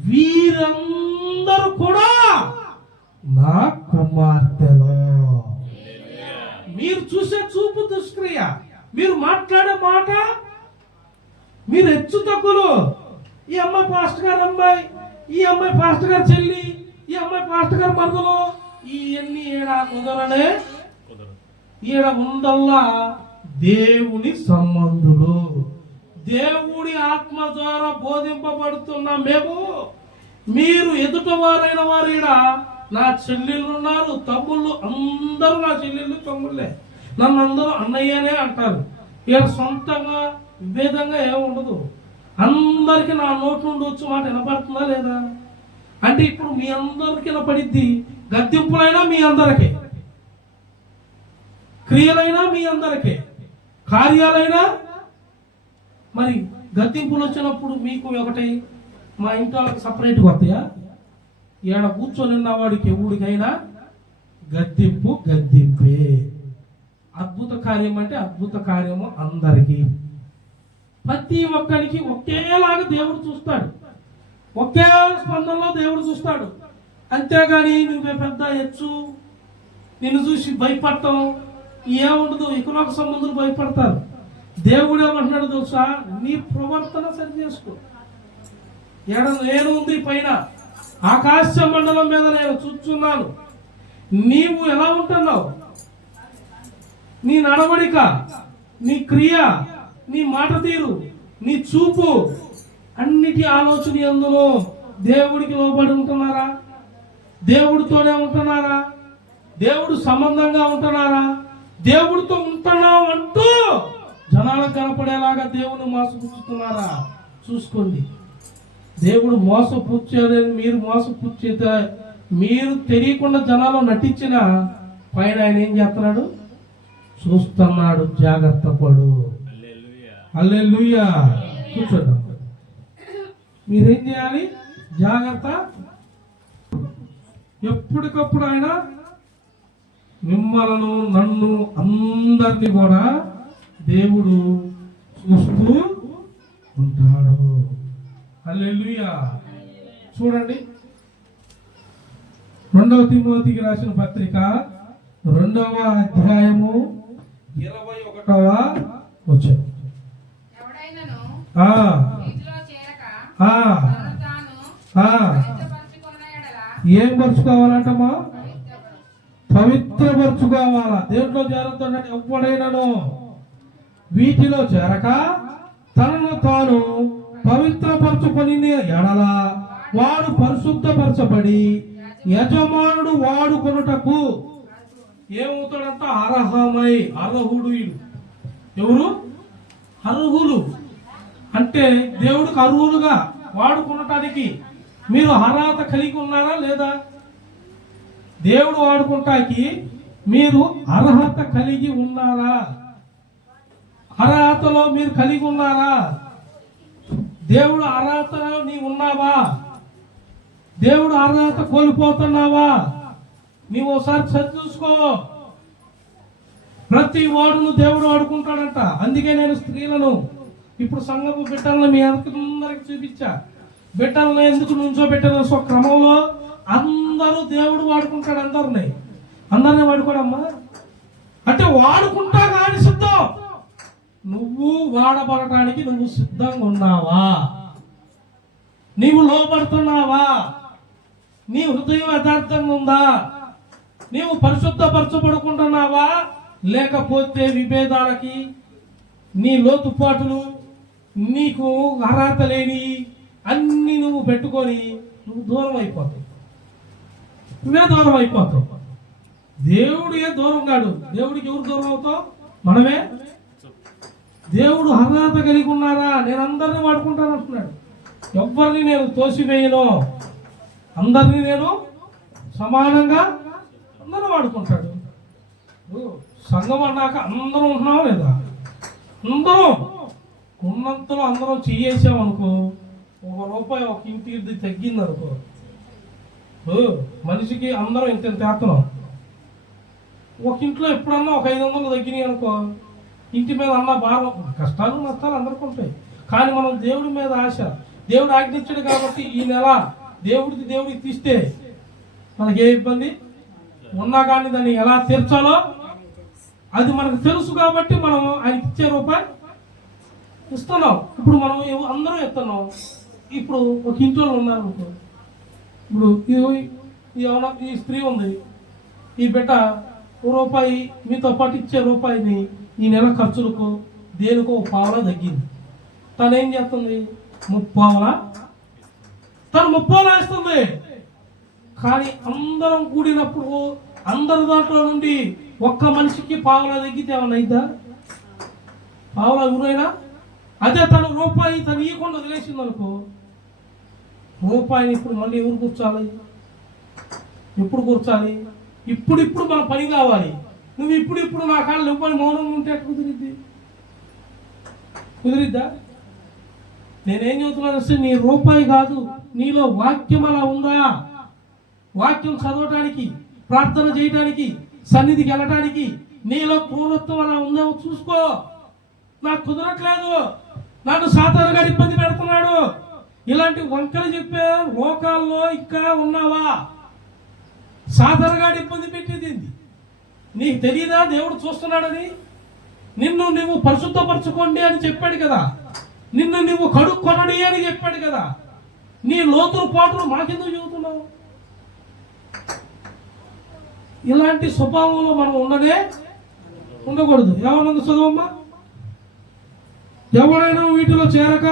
వీరందరూ కూడా నా కుమార్తెలు. మీరు చూసే చూపు దుష్క్రియ, మీరు మాట్లాడే మాట, మీరు హెచ్చు తగ్గులు. ఈ అమ్మాయి పాస్టర్ గారు అమ్మాయి, ఈ అమ్మాయి పాస్టర్ గారు చెల్లి, ఈ అమ్మాయి పాస్టర్ గారు మరదలు, ఇవన్నీ ఈడ కుదరనే. ఈడ ఉందల్లా దేవుని సంబంధులు. దేవుడి ఆత్మ ద్వారా బోధింపబడుతున్న మేము, మీరు ఎదుట వారైన వారు ఈడ నా చెల్లెళ్ళు ఉన్నారు, తమ్ముళ్ళు అందరూ నా చెల్లెళ్ళు తమ్ముళ్ళే. నన్ను అందరూ అన్నయ్యనే అంటారు. వీళ్ళ సొంతంగా విభేదంగా ఏముండదు. అందరికీ నా నోటి నుండి వచ్చే మాట వినపడుతుందా లేదా అంటే ఇప్పుడు మీ అందరికి వినపడిద్ది. గద్దింపులైనా మీ అందరికీ, క్రియలైనా మీ అందరికీ, కార్యాలైనా. మరి గద్దింపులు వచ్చినప్పుడు మీకు ఒకటి మా ఇంటి వాళ్ళకి సపరేట్గా వస్తాయా? ఈడ కూర్చొని ఉన్నవాడికి ఎవడికైనా గద్దింపు గద్దింపే. అద్భుత కార్యం అంటే అద్భుత కార్యము అందరికీ, ప్రతి ఒక్కరికి ఒకేలాగా దేవుడు చూస్తాడు, ఒకే స్పందనలో దేవుడు చూస్తాడు. అంతేగాని నువ్వే పెద్ద ఎచ్చు నిన్ను చూసి భయపడటం ఏముండదు. ఇకనొక సంబంధులు భయపడతారు. దేవుడు ఏమంటున్నాడు తెలుసా? నీ ప్రవర్తన సరి చేసుకో. నేను ఉంది పైన ఆకాశ మండలం మీద నేను చూస్తున్నాను. నీవు ఎలా ఉంటున్నావు? నీ నడవడిక, నీ క్రియ, నీ మాట తీరు, నీ చూపు, అన్నిటి ఆలోచన ఎందులో దేవుడికి లోబడి ఉంటున్నారా? దేవుడితోనే ఉంటున్నారా? దేవుడు సంబంధంగా ఉంటున్నారా? దేవుడితో ఉంటున్నాం అంటూ జనాలకు కనపడేలాగా దేవుని మోసపుచ్చుతున్నారా? చూసుకోండి. దేవుడు మోసపుచ్చాడని మీరు మోసపుచ్చితే మీరు తెలియకుండా జనాలు నటించిన పైన ఆయన ఏం చేస్తున్నాడు? చూస్తున్నాడు. జాగ్రత్త పడు. హల్లెలూయా. కూర్చోండి. మీరేం చేయాలి? జాగ్రత్త. ఎప్పటికప్పుడు ఆయన మిమ్మలను, నన్ను, అందరినీ కూడా దేవుడు చూస్తూ ఉంటాడు. హల్లెలూయా. చూడండి, 2వ తిమోతికి రాసిన పత్రిక 2వ అధ్యాయము 21వ వచనం. ఏం పరుచుకోవాలంటమ్మా? పవిత్రపరుచుకోవాలా. దేంట్లో చేరుతున్నట్టు ఎప్పుడైనాను వీటిలో చేరక తనను తాను పవిత్రపరచుకొని ఎడల వాడు పరిశుద్ధపరచబడి యజమానుడు వాడుకొనుటకు ఏమవుతాడంట? అర్హమై. అర్హుడు. ఎవరు? అర్హులు. అంటే దేవుడికి అర్హులుగా వాడుకునటానికి మీరు అర్హత కలిగి ఉన్నారా లేదా? దేవుడు వాడుకుంటాకి మీరు అర్హత కలిగి ఉన్నారా? అర్హతలో మీరు కలిగి ఉన్నారా? దేవుడు అర్హతలో నీవు ఉన్నావా? దేవుడు అర్హత కోల్పోతున్నావా? నీవు ఒకసారి సరి చూసుకో. ప్రతి వాడును దేవుడు వాడుకుంటాడంట. అందుకే నేను స్త్రీలను ఇప్పుడు సంఘపు బిడ్డలను మీ అందరికి చూపించా. బిడ్డలను ఎందుకు నుంచోబెట్టాను? క్రమంలో అందరూ దేవుడు వాడుకుంటాడు. అందరినీ వాడుకోడమ్మా. అంటే వాడుకుంటా కానీ సిద్ధం. నువ్వు వాడబడటానికి నువ్వు సిద్ధంగా ఉన్నావా? నీవు లోపడుతున్నావా? నీ హృదయం యథార్థంగా ఉందా? నీవు పరిశుద్ధపరచబడుకుంటున్నావా? లేకపోతే విభేదాలకి, నీ లోతుపాటులు, నీకు అర్హత లేని అన్ని నువ్వు పెట్టుకొని నువ్వు దూరం అయిపోతావు. నువ్వే దూరం అయిపోతావు. దేవుడే దూరం కాడు. దేవుడికి ఎవరు దూరం అవుతావు? మనమే. దేవుడు అర్హత కలిగి ఉన్నారా? నేను అందరినీ వాడుకుంటాను అంటున్నాడు. ఎవరిని నేను తోసివేయను. అందరినీ నేను సమానంగా అందరూ వాడుకుంటాడు. సంఘం అన్నాక అందరం ఉంటున్నావా లేదా? అందరం ఉన్నంతలో అందరం చేసామనుకో, ₹1 ఒక ఇంటికి తగ్గింది అనుకో, మనిషికి అందరం ఇంత వేస్తున్నాం. ఒక ఇంట్లో ఎప్పుడన్నా ఒక 500 తగ్గినాయి అనుకో, ఇంటి మీద అన్న భారం, కష్టాలు నష్టాలు అందరికీ ఉంటాయి. కానీ మనం దేవుడి మీద ఆశ, దేవుడు ఆజ్ఞించాడు కాబట్టి ఈ నెల దేవుడికి తీస్తే మనకి ఏ ఇబ్బంది ఉన్నా కానీ దాన్ని ఎలా తీర్చాలో అది మనకు తెలుసు కాబట్టి మనం ఆయనకి ఇచ్చే రూపాయి ఇస్తున్నాం. ఇప్పుడు మనం అందరం ఇస్తున్నాం. ఇప్పుడు ఒక ఇంట్లో ఉన్నారనుకో, ఇప్పుడు ఈ స్త్రీ ఉంది, ఈ బిడ్డ ₹1 మీతో పాటు ఇచ్చే రూపాయిని ఈ నెల ఖర్చులకు దేనికో పావలా తగ్గింది. తను ఏం చేస్తుంది? 30 తను 30 ఇస్తుంది. కానీ అందరం కూడినప్పుడు అందరి దాంట్లో నుండి ఒక్క మనిషికి పావులా తగ్గితే ఏమన్నా అయిద్దా? పావులా ఊరైనా అదే తను రూపాయి తను ఇవ్వకుండా వదిలేసింది అనుకో, రూపాయిని ఇప్పుడు మళ్ళీ ఎవరు కూర్చోాలి? ఎప్పుడు కూర్చోాలి? ఇప్పుడు మన పని కావాలి. నువ్వు ఇప్పుడు నా కాళ్ళు ఇవ్వని మౌనం ఉంటే కుదిరిద్దా? నేనేం చెబుతున్నాను అంటే, నీ రూపాయి కాదు, నీలో వాక్యం అలా ఉందా? వాక్యం చదవటానికి, ప్రార్థన చేయటానికి, సన్నిధికి వెళ్ళటానికి నీలో పూర్ణత్వం అలా ఉందేమో చూసుకో. నాకు కుదరట్లేదు, నన్ను సాతానుగా ఇబ్బంది పెడుతున్నాడు, ఇలాంటి వంకలు చెప్పే లోకాల్లో ఇంకా ఉన్నావా? సాతానుగా ఇబ్బంది పెట్టేది నీకు తెలియదా? దేవుడు చూస్తున్నాడని. నిన్ను నువ్వు పరిశుద్ధపరచుకోండి అని చెప్పాడు కదా, నిన్ను నువ్వు కడుక్కొనడి అని చెప్పాడు కదా. నీ లోతులు పాటలు మాకెందుకు చెబుతున్నావు? ఇలాంటి స్వభావంలో మనం ఉండకూడదు. ఏమన్నది చదవమ్మా? ఎవరైనా వీటిలో చేరక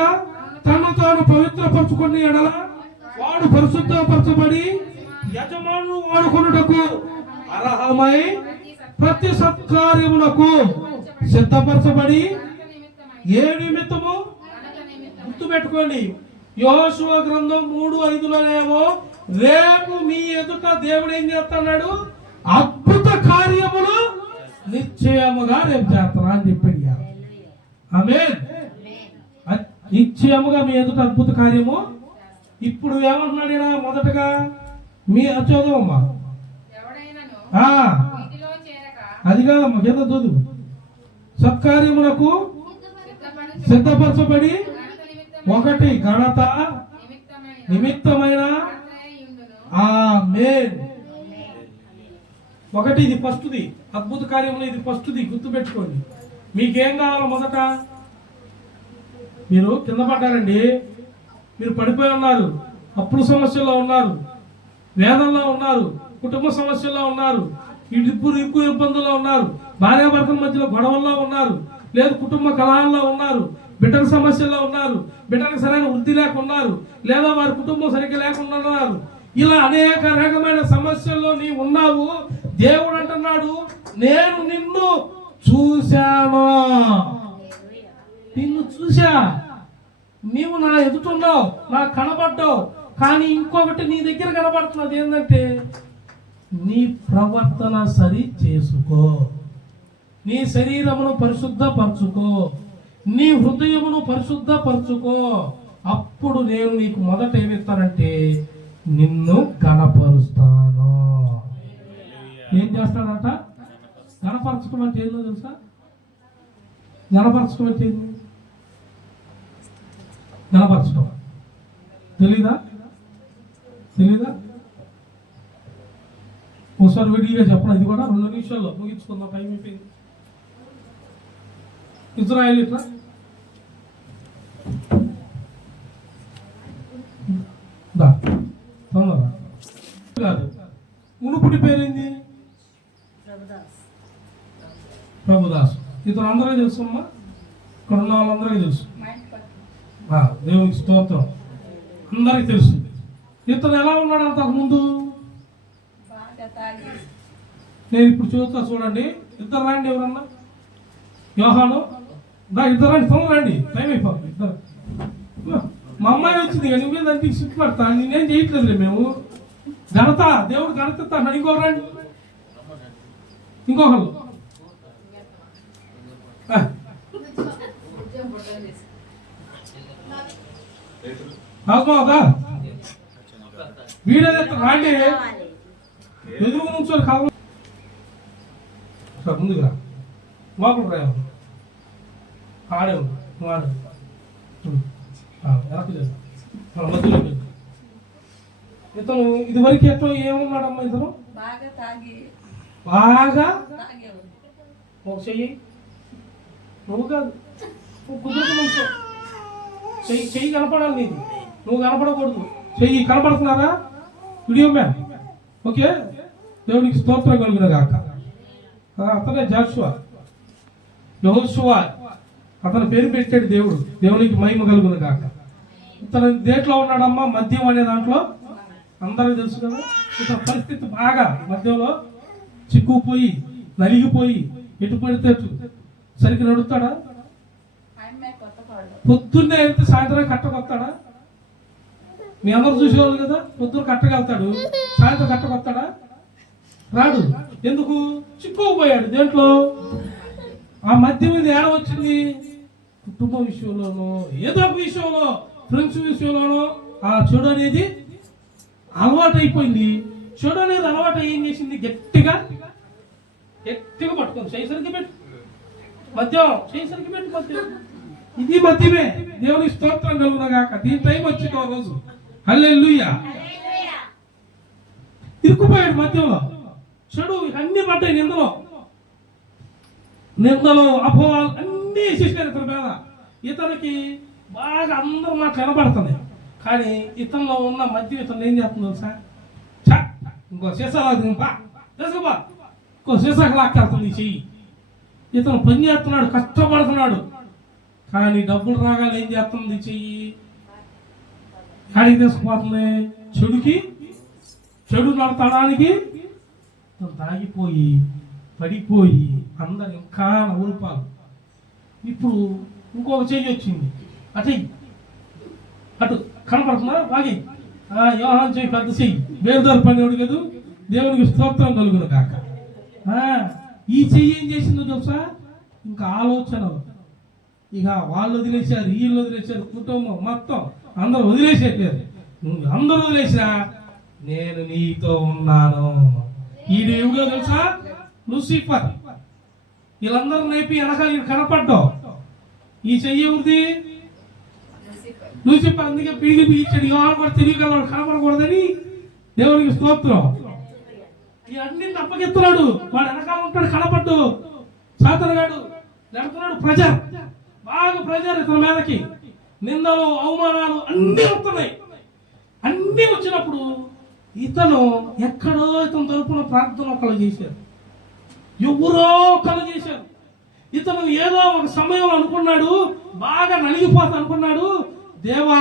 తను తాను పవిత్రపరచుకుని ఎడల వాడు పరిశుద్ధపరచబడి యజమానులు వాడుకొనుటకు అర్హమై ప్రతి సత్కార్యమునకు సిద్ధపరచబడి ఏ నిమిత్తము? గుర్తుపెట్టుకోండి, యెహోషువ గ్రంథం 3:5లోనేమో రేపు మీ ఎదుట దేవుడు ఏం చేస్తున్నాడు? అద్భుత కార్యములు నిశ్చయముగా రేపు చేస్తారా అని చెప్పాడు. ఆమేన్. నిశ్చయముగా మీ ఎదుట అద్భుత కార్యము. ఇప్పుడు ఏమంటున్నాడు ఈయన? మొదటగా మీ చదవమ్మా, అది కాదమ్మా, కింద చదువు. సత్కార్యమునకు సిద్ధపరచబడి ఒకటి ఘనత నిమిత్తమైన. ఆమేన్. ఒకటి ఇది ఫస్ట్ది, అద్భుత కార్యంలో ఇది ఫస్ట్ది, గుర్తుపెట్టుకోండి. మీకేం కావాలో మొదట? మీరు కింద పడ్డారండి, మీరు పడిపోయి ఉన్నారు, అప్పుల సమస్యల్లో ఉన్నారు, వేదనలో ఉన్నారు, కుటుంబ సమస్యల్లో ఉన్నారు, ఇరుకు ఇబ్బందుల్లో ఉన్నారు, భార్యాభర్తల మధ్యలో గొడవల్లో ఉన్నారు, లేదు కుటుంబ కలహాల్లో ఉన్నారు, బిడ్డల సమస్యల్లో ఉన్నారు, బిడ్డలకు సరైన వృద్ధి లేకున్నారు, లేదా వారి కుటుంబం సరిగ్గా లేకుండా ఉన్నారు. ఇలా అనేక రకమైన సమస్యల్లో నీవు ఉన్నావు. దేవుడు అంటున్నాడు, నేను నిన్ను చూశాను, నిన్ను చూశా. నీవు నా ఎదుటున్నావు, నాకు కనబడ్డావు. కానీ ఇంకొకటి నీ దగ్గర కనబడుతున్నది ఏంటంటే, నీ ప్రవర్తన సరి చేసుకో, నీ శరీరమును పరిశుద్ధపరచుకో, నీ హృదయమును పరిశుద్ధపరచుకో. అప్పుడు నేను నీకు మొదట ఏమిస్తానంటే నిన్ను గణపరుస్తాను. ఏం చేస్తాడంట? గణపరచడం అంటే ఏందో తెలుసా? గణపరచడం అంటే ఏంది? గణపరచడం తెలీదా? ఒకసారి విడిగా చెప్పడం. ఇది కూడా 2 నిమిషాల్లో ముగించుకుందాం, టైం అయిపోయింది. ఇజ్రాయేల్ ఇట్లా కాదు, ఉనుపుడి పేరేంది? ప్రభుదాస్. ఇతను అందరూ తెలుసమ్మా, ఇక్కడ ఉన్న వాళ్ళందరికీ తెలుసు. దేవునికి స్తోత్రం, అందరికి తెలుసు. ఇతను ఎలా ఉన్నాడు అంతకు ముందు? నేను ఇప్పుడు చూస్తా, చూడండి. ఇద్దరు రండి, ఎవరన్నా. యోహాను, ఇద్దరు రండి, తొందర రండి, టైం అయిపోతుంది. ఇద్దరు. మా అమ్మాయి వచ్చింది, నువ్వేదంటే సిగ్గుపడతా, నేనేం చేయట్లేదు. మేము ఘనత, దేవుడు ఘనత ఇస్తాను. ఇంకొకరు రండి, ఇంకొకరు. వీడియో రాండి, ఎదురు నుంచోని కావాలి. ముందుకు రా, లోపల రా, ఆడే మధ్యలో. ఇతను ఇదివరకు ఎట్లా ఏమన్నాడమ్మా? ఇతను బాగా ఒక చెయ్యి, నువ్వు కాదు, నువ్వు కుదురుకు నుంచో, చెయ్యి కనపడాలి నీది, నువ్వు కనపడకూడదు. చెయ్యి కనపడుతున్నారా? Video man. ఓకే, దేవునికి స్తోత్రం కలుగును గాక. అతనే జాషువా, యెహోషువ, అతని పేరు పెట్టాడు దేవుడు. దేవునికి మహిమ కలుగును గాక. ఇతను దేంట్లో ఉన్నాడమ్మా? మద్యం అనే దాంట్లో. అందరికీ తెలుసు కదా. ఇతని పరిస్థితి బాగా మధ్యలో చిక్కుపోయి నలిగిపోయి ఎటు పడితే అటు సరిగ్గా నడుస్తాడా? పొద్దున్నే వెళ్తే సాయంత్రం కట్టకొస్తాడా? మీ అందరూ చూసేవాళ్ళు కదా, పొద్దున్న కట్టగలుగుతాడు, సాయంత్రం కట్టకొస్తాడా? రాడు. ఎందుకు? చిక్కుకుపోయాడు దేంట్లో? ఆ మధ్య మీద ఏడ వచ్చింది? కుటుంబ విషయంలోనో ఏదో ఒక విషయంలో, ఫ్రెండ్స్ విషయంలోనో ఆ చెడు అనేది అలవాటు అయిపోయింది. చెడు అనేది అలవాటు ఏం చేసింది? గట్టిగా పట్టుకుంది. చేసరికి పెట్టు మద్యం, చేసరికి పెట్టు మద్యం. ఇది మద్యమే. దేవుని స్తోత్రం కలుగునగాక. దీని టైం వచ్చింది ఒక రోజు. హల్లెలూయా. ఇరుక్కుపోయాడు మధ్యలో. చెడు అన్ని పడ్డాయి నిందలో అపోహాలు అన్నీ వేసేసారు ఇతని మీద. ఇతనికి బాగా అందరూ నాకు కనబడుతున్నాయి, కానీ ఇతనిలో ఉన్న మద్యం ఇతను ఏం చేస్తున్నాడు సార్? ఇంకో సీసాలాగా ఇంకో సీసాకు లాక్కెళ్తుంది ఈ చెయ్యి. ఇతను పని చేస్తున్నాడు, కష్టపడుతున్నాడు, కానీ డబ్బులు రాగానే ఏం చేస్తుంది చెయ్యి? కాడికి తీసుకుపోతుంది. చెడు నడతడానికి తాగిపోయి పడిపోయి అందరు ఇంకా నవ్వులుపాలు. ఇప్పుడు ఇంకొక చెయ్యి వచ్చింది, అటు కనపడుతుందా? బాగి యోహాను చెయ్యి, పెద్ద చెయ్యి, బేల్దారు పని కదా. దేవునికి స్తోత్రం కలుగును కాక. ఈ చెయ్యి ఏం చేసిందో తెలుసా? ఇంకా ఆలోచనలు. ఇక వాళ్ళు వదిలేశారు, వీళ్ళు వదిలేశారు, కుటుంబం మొత్తం అందరూ వదిలేసేట్లేదు. నువ్వు అందరూ వదిలేసినా నేను నీతో ఉన్నాను. ఈడు ఎవడో తెలుసా? లూసిఫర్. వీళ్ళందరూ నేపి వెనకాల కనపడ్డావు. ఈ చెయ్యి ఎవరిది? లూసిఫర్. అందుకే పీడి పిలిచాడు. యోహాను కూడా తెలియగలవాడు, కనపడకూడదని. దేవునికి స్తోత్రం. ఈ అన్ని అప్పగిస్తున్నాడు. వాడు వెనకాల ఉంటాడు, కనపడ్డు. సాతనగాడు నడుతున్నాడు. బాగా ప్రజలు ఇతని మీదకి నిందలు, అవమానాలు అన్నీ వస్తున్నాయి. అన్నీ వచ్చినప్పుడు ఇతను ఎక్కడో ఇతను తరపున ప్రార్థన ఒకళ్ళు చేశారు, ఎవరో ఒకళ్ళు చేశారు. ఇతను ఏదో ఒక సమయంలో అనుకున్నాడు, బాగా నలిగిపోతా అనుకున్నాడు, దేవా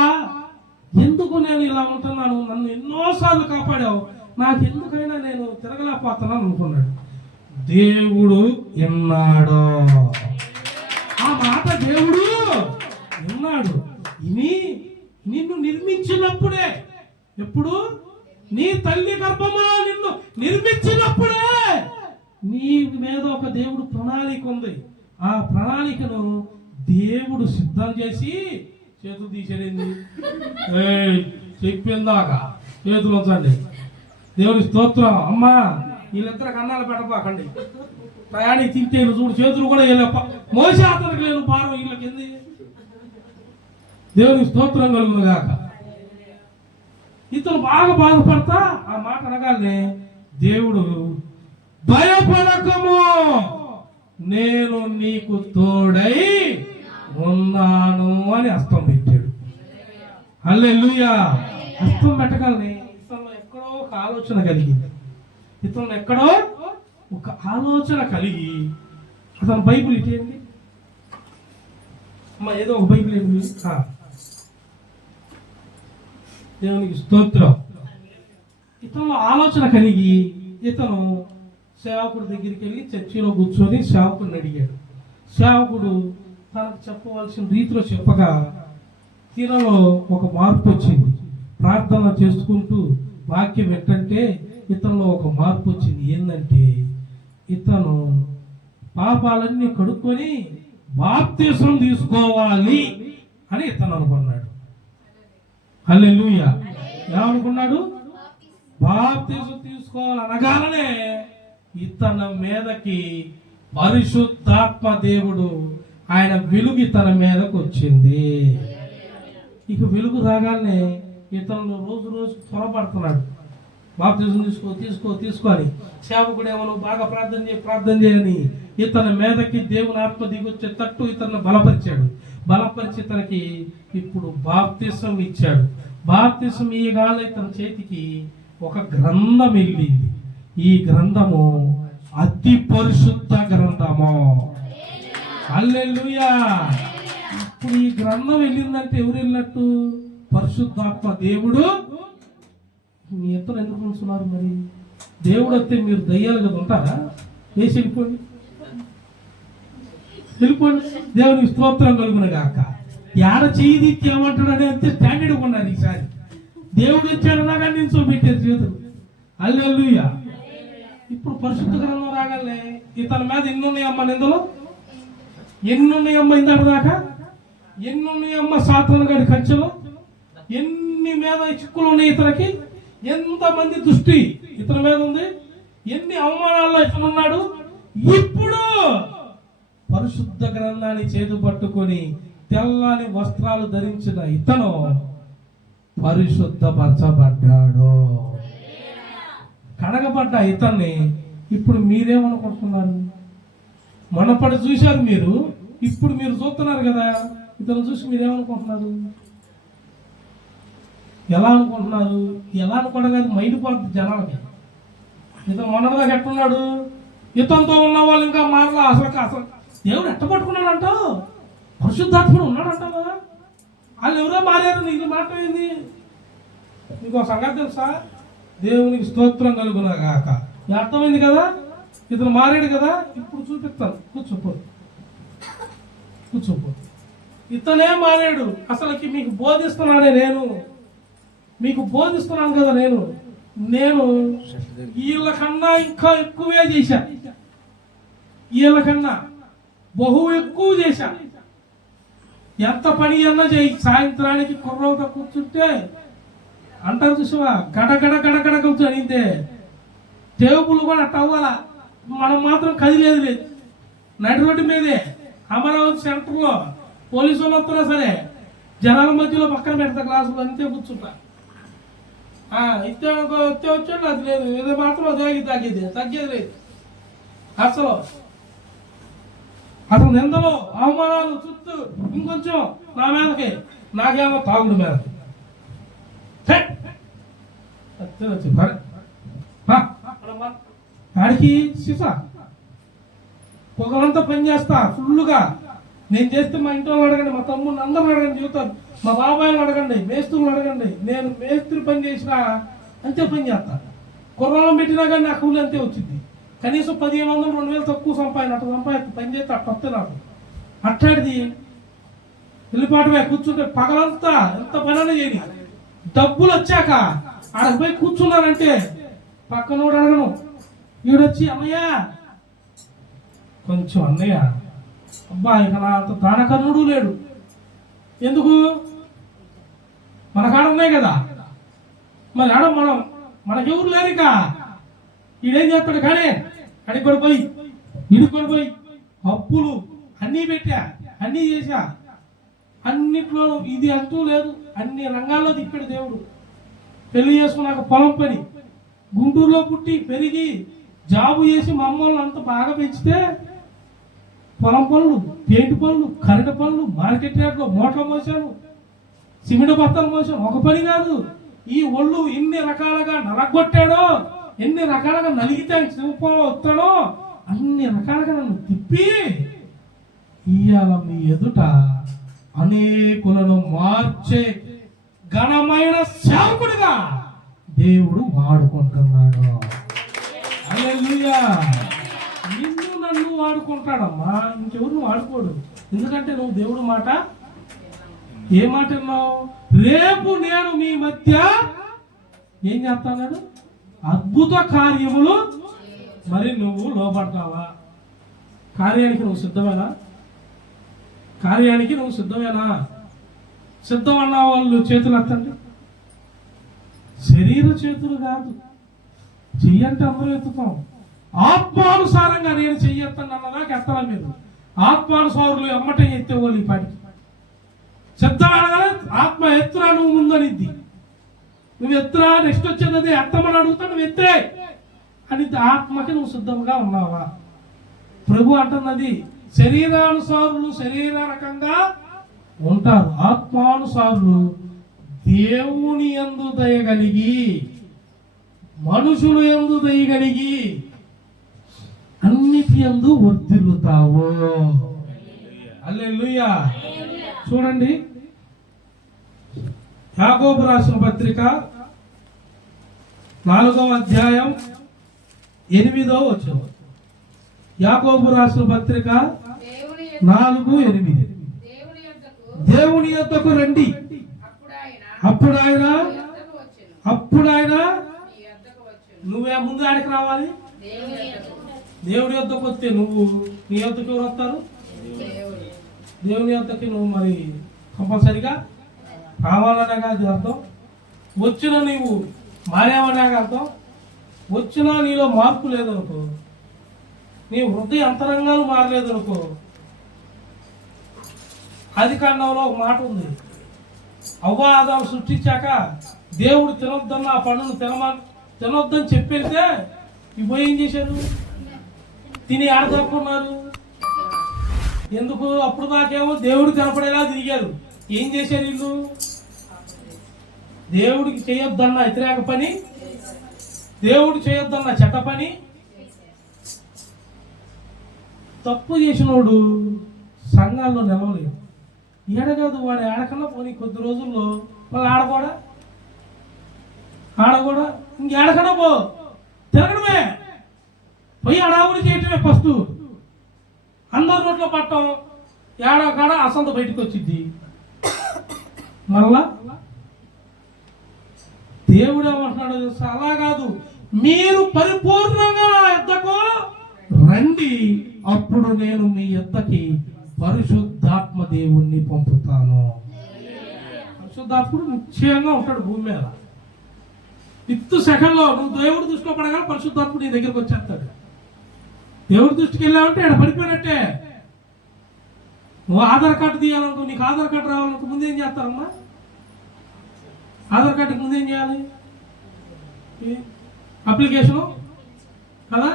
ఎందుకు నేను ఇలా ఉంటున్నాను? నన్ను ఎన్నోసార్లు కాపాడావు, నాకు ఎందుకైనా నేను తిరగలేకపోతున్నాను అనుకున్నాడు. దేవుడు విన్నాడు. ఆ మాట దేవుడు విన్నాడు. ఇని నిన్ను నిర్మించినప్పుడే, ఎప్పుడు? నీ తల్లి గర్భంలో నిన్ను నిర్మించినప్పుడే నీ మీద ఒక దేవుడు ప్రణాళిక ఉంది. ఆ ప్రణాళికను దేవుడు సిద్ధం చేసి చేతులు తీసేయండి. చెప్పిందాక చేతులు ఉంచండి. దేవుని స్తోత్రం. అమ్మా వీళ్ళిద్దరికి అన్నాలు పెట్టబాకండి. ప్రయాణి తింటే చూడు, చేతులు కూడా మోసే అతనికి లేను భారం వీళ్ళకి ఏంది? దేవునికి స్తోత్రం కలుగును గాక. ఇతను బాగా బాధపడతా ఆ మాట అనగానే దేవుడు భయపడకము, నేను నీకు తోడై ఉన్నాను అని హస్తం పెట్టాడు. హల్లెలూయా. హస్తం పెట్టగానే ఇతను ఎక్కడో ఒక ఆలోచన కలిగింది. ఇతను ఎక్కడో ఒక ఆలోచన కలిగి అతను బైబిల్ ఇటేంది అమ్మా, ఏదో ఒక బైబిల్ ఏంటి? దేవునికి స్తోత్రం. ఇతను ఆలోచన కలిగి ఇతను సేవకుడి దగ్గరికి వెళ్ళి చర్చిలో కూర్చొని సేవకుడిని అడిగాడు. సేవకుడు తనకు చెప్పవలసిన రీతిలో చెప్పగా తీరలో ఒక మార్పు వచ్చింది. ప్రార్థన చేసుకుంటూ వాక్యం ఏంటంటే ఇతనిలో ఒక మార్పు వచ్చింది. ఏంటంటే ఇతను పాపాలన్నీ కడుక్కొని బాప్తిసం తీసుకోవాలి అని ఇతను అనుకున్నాడు. హల్లెలూయా. ఏమనుకున్నాడు? బాప్తిసం తీసుకోవాలనగానే ఇతని మీదకి పరిశుద్ధాత్మ దేవుడు ఆయన వెలుగు తన మీదకు వచ్చింది. ఇక వెలుగు రాగానే ఇతను రోజు రోజు త్వరపడుతున్నాడు. బాప్తిసం తీసుకో అని. సేవకుడు ఏమో బాగా ప్రార్థన చేయని ఇతని మీదకి దేవుని ఆత్మ దిగొచ్చే తట్టు ఇతను బలపరిచి ఇతనికి ఇప్పుడు బాప్తిసం ఇచ్చాడు. బాప్తిసం ఇయ్యగానే ఇతని చేతికి ఒక గ్రంథం వెళ్ళింది. ఈ గ్రంథము అతి పరిశుద్ధ గ్రంథము. హల్లెలూయా. ఇప్పుడు ఈ గ్రంథం వెళ్ళిందంటే ఎవరు వెళ్ళినట్టు? పరిశుద్ధాత్మ దేవుడు. మీ ఇద్దరు ఎందుకు ఉంటున్నారు? మరి దేవుడు వస్తే మీరు దయ్యాలు కదా ఉంటారా? వేసి వెళ్ళిపోండి, వెళ్ళిపోండి. దేవునికి స్తోత్రం కలుగును గాక. ఏడ చెయ్యి దిక్కి ఏమంటాడు అని అంతే స్టాండర్డ్ ఉన్నారు. ఈసారి దేవుడు వచ్చాడు నాగా నేను చూపెట్టారు చేతులు. హల్లెలూయా. ఇప్పుడు పరిశుద్ధ గ్రంథం రాగానే ఇతని మీద ఎన్నున్నాయమ్మ నిందలు, ఎన్నున్నాయమ్మ ఇందాక దాకా, ఎన్నున్నాయమ్మ సాతాను గారి ఖర్చులు, ఎన్ని మీద చిక్కులు ఉన్నాయి ఇతనికి, ఎంతమంది దృష్టి ఇతని మీద ఉంది, ఎన్ని అవమానాల్లో ఇతనున్నాడు. ఇప్పుడు పరిశుద్ధ గ్రంథాన్ని చేతు పట్టుకొని తెల్లని వస్త్రాలు ధరించిన ఇతను పరిశుద్ధపరచబడ్డాడు. కడగబడ్డ ఇతన్ని ఇప్పుడు మీరేమనుకుంటున్నారు? మనపడి చూశారు మీరు, ఇప్పుడు మీరు చూస్తున్నారు కదా, ఇతను చూసి మీరేమనుకుంటున్నారు? ఎలా అనుకుంటున్నారు? ఎలా అనుకోవడం కాదు, మైండ్ పోతుంది జనాలకి. ఇతను మొన్నదాకా ఎట్టున్నాడు, ఇతనితో ఉన్న వాళ్ళు ఇంకా మారలా. అసలు దేవుడు ఎట్ట పట్టుకున్నాడు అంటావు? పరిశుద్ధాత్ముడు ఉన్నాడు అంటావు కదా, వాళ్ళు ఎవరో మారారు. నీకు మాట ఏంది? నీకు ఒక సంగతి తెలుసా? దేవునికి స్తోత్రం కలుగునా గాక. అర్థమైంది కదా, ఇతను మారాడు కదా. ఇప్పుడు చూపిస్తాను, కూర్చోపో, కూర్చోపో. ఇతనే మారాడు. అసలుకి మీకు బోధిస్తున్నాడే నేను, మీకు బోధిస్తున్నాను కదా నేను వీళ్ళకన్నా ఇంకా ఎక్కువే చేశా, వీళ్ళకన్నా బహు ఎక్కువ చేశా. ఎంత పని అన్నా చేయి, సాయంత్రానికి కుర్రవుతా కూర్చుంటే అంటారు చూసావా, గడగడ గడగడ కూర్చొనిందే టేబుల్ కూడా అట్ట అవ్వాలా. మనం మాత్రం కదిలేదు లేదు. నడి రోడ్డు మీదే అమరావతి సెంటర్లో పోలీసు వాళ్ళు వస్తున్నా సరే జనాల మధ్యలో పక్కన పెడతా క్లాసులు అంతే కూర్చుంటా. ఇస్తే వచ్చాడు అది లేదు, ఏదో మాత్రం తగ్గేది లేదు. అసలు నిందలు అవమానాలు చుట్టూ ఇంకొంచెం నా మీదకి, నాకేమో తాగుడు మీద ఆడికి సీసా పొగలంతా పని చేస్తా ఫుల్గా. నేను చేస్తే మా ఇంట్లో అడగండి, మా తమ్ముడిని అందరూ అడగండి, చెబుతాను. మా బాబాయిని అడగండి, మేస్త్రులను అడగండి. నేను మేస్త్రి పని చేసినా అంతే పని చేస్తా. కుర్రాలను పెట్టినా కానీ నా కూలి అంతే వచ్చింది. కనీసం 1500 2000 తక్కువ సంపాదన అట్లా పని చేస్తే అట్ట వస్తే నాకు అట్టాడిది వెళ్ళిపాటువే కూర్చుంటే పగలంతా ఎంత పని చేయని. డబ్బులు వచ్చాక ఆడకు పోయి కూర్చున్నానంటే పక్కనోడు అడగను, ఈడొచ్చి అన్నయ్య కొంచెం అన్నయ్య, అబ్బా ఇక నా అంత దానకర్ణుడు లేడు. ఎందుకు? మన కాడ ఉన్నాయి కదా, మరి ఆడ మనకెవరు లేరు. ఇక ఈడేం చేస్తాడు? కానీ అడిగి పడిపోయి ఇడికి పడిపోయి అప్పులు అన్నీ పెట్టా, అన్నీ చేశా, అన్నిట్లో ఇది అంటూ లేదు. అన్ని రంగాల్లో తిప్పాడు దేవుడు. పెళ్లి చేసుకున్నాక పొలం పని, గుంటూరులో పుట్టి పెరిగి జాబు చేసి మా అమ్మల్ని అంత బాగా పెంచితే పొలం పనులు, పెయింట్ పనులు, కరెంటు పనులు, మార్కెట్ రేట్లో మోటార్లు మోసాను, సిమెంట్ బస్తాలు మోసాను. ఒక పని కాదు, ఈ ఒళ్ళు ఎన్ని రకాలుగా నలగొట్టాడో, ఎన్ని రకాలుగా నలిగితే వస్తాడో అన్ని రకాలుగా నన్ను తిప్పి ఇయ్యాల మీ ఎదుట అనేకులను మార్చే ఘనమైన సేవకుడిగా దేవుడు వాడుకుంటున్నాడు. హల్లెలూయా. నిన్ను నన్ను వాడుకుంటాడమ్మా, ఇంకెవరు వాడుకోడు. ఎందుకంటే నువ్వు దేవుడు మాట ఏ మాట అన్నావు? రేపు నేను మీ మధ్య ఏం చేస్తాడు? అద్భుత కార్యములు. మరి నువ్వు లోపడతావా? కార్యానికి నువ్వు సిద్ధమేనా? కార్యానికి నువ్వు సిద్ధమేనా? సిద్ధం అన్న వాళ్ళు చేతులు ఎత్తండి. శరీర చేతులు కాదు, చెయ్యంటే అందరూ ఎత్తుతాం. ఆత్మానుసారంగా నేను చెయ్యొత్తాను అన్నదాకా ఎత్తాలా మీరు? ఆత్మానుసారులు ఎమ్మటే ఎత్తేవాళ్ళు ఈ పనికి సిద్ధమేనా? ఆత్మ ఎత్తురా, నువ్వు ముందనిద్ది. నువ్వు ఎత్తురా, నెక్స్ట్ వచ్చేది ఎత్తమని అడుగుతా, నువ్వు ఎత్తే అని ఆత్మకి నువ్వు సిద్ధంగా ఉన్నావా? ప్రభు అంటున్నది శరీరానుసారులు శరీర రకంగా ఉంటారు, ఆత్మానుసారులు దేవుని యందు దయగలిగి మనుషులు యందు దయగలిగి అన్నిటి యందు వర్ధిల్లుతావు. హల్లెలూయా. చూడండి, యాకోబు రాసిన పత్రిక 4వ అధ్యాయం 8వ వచనం. యాకోబు రాసిన పత్రిక 4:8. దేవుని యొద్దకు రండి, అప్పుడు ఆయన నువ్వే ముందు ఆడికి రావాలి. దేవుడి యొద్దకు వస్తే నువ్వు నీ యొద్దకు ఎవరు వస్తారు? దేవుని యొద్దకి నువ్వు మరి కంపల్సరిగా రావాలనే కాదు అర్థం. వచ్చిన నీవు మారేవనే అర్థం. వచ్చినా నీలో మార్పు లేదనుకో, నీ హృదయ అంతరంగాలు మారలేదనుకో. ఆది కాండంలో ఒక మాట ఉంది, అవ్వ ఆదాము సృష్టించాక దేవుడు తినొద్దన్న ఆ పండును తినొద్దని చెప్పేస్తే ఇవ్వ ఏం చేశారు? తిని ఆడదక్కున్నారు. ఎందుకు? అప్పుడు దాకేమో దేవుడు కనపడేలా తిరిగారు. ఏం చేశారు వీళ్ళు? దేవుడికి చేయొద్దన్న వ్యతిరేక పని, దేవుడు చేయొద్దన్న చెడ్డ పని. తప్పు చేసినోడు సంఘాల్లో నిలవలేదు. ఏడగదు వాడు ఆడకన్నా పోనీ కొద్ది రోజుల్లో వాళ్ళు ఆడకూడా ఇంకేడకన్నా పో తిరగడమే, పోయి అడావుడి చేయటమే. ఫస్ట్ అందరి నోట్లో పట్టం, ఏడకాడ అసంత బయటకు వచ్చింది. మళ్ళా దేవుడు ఏమంటున్నాడు తెలుసా? అలా కాదు, మీరు పరిపూర్ణంగా నా యొద్దకు రండి, అప్పుడు నేను మీ యొద్దకి పరిశుద్ధాత్మ దేవుణ్ణి పంపుతాను. పరిశుద్ధాత్ముడు నిశ్చయంగా ఉంటాడు భూమి మీద. విత్తు సెకండ్లో నువ్వు దేవుడి దృష్టిలో పడగా పరిశుద్ధాత్ముడు నీ దగ్గరికి వచ్చేస్తాడు. దేవుడి దృష్టికి వెళ్ళావంటే ఆడ పడిపోయినట్టే. నువ్వు ఆధార్ కార్డు తీయాలనుకో, నీకు ఆధార్ కార్డు రావాలనుకో ముందేం చేస్తారమ్మా? ఆధార్ కార్డుకి ముందేం చేయాలి? అప్లికేషను కదా.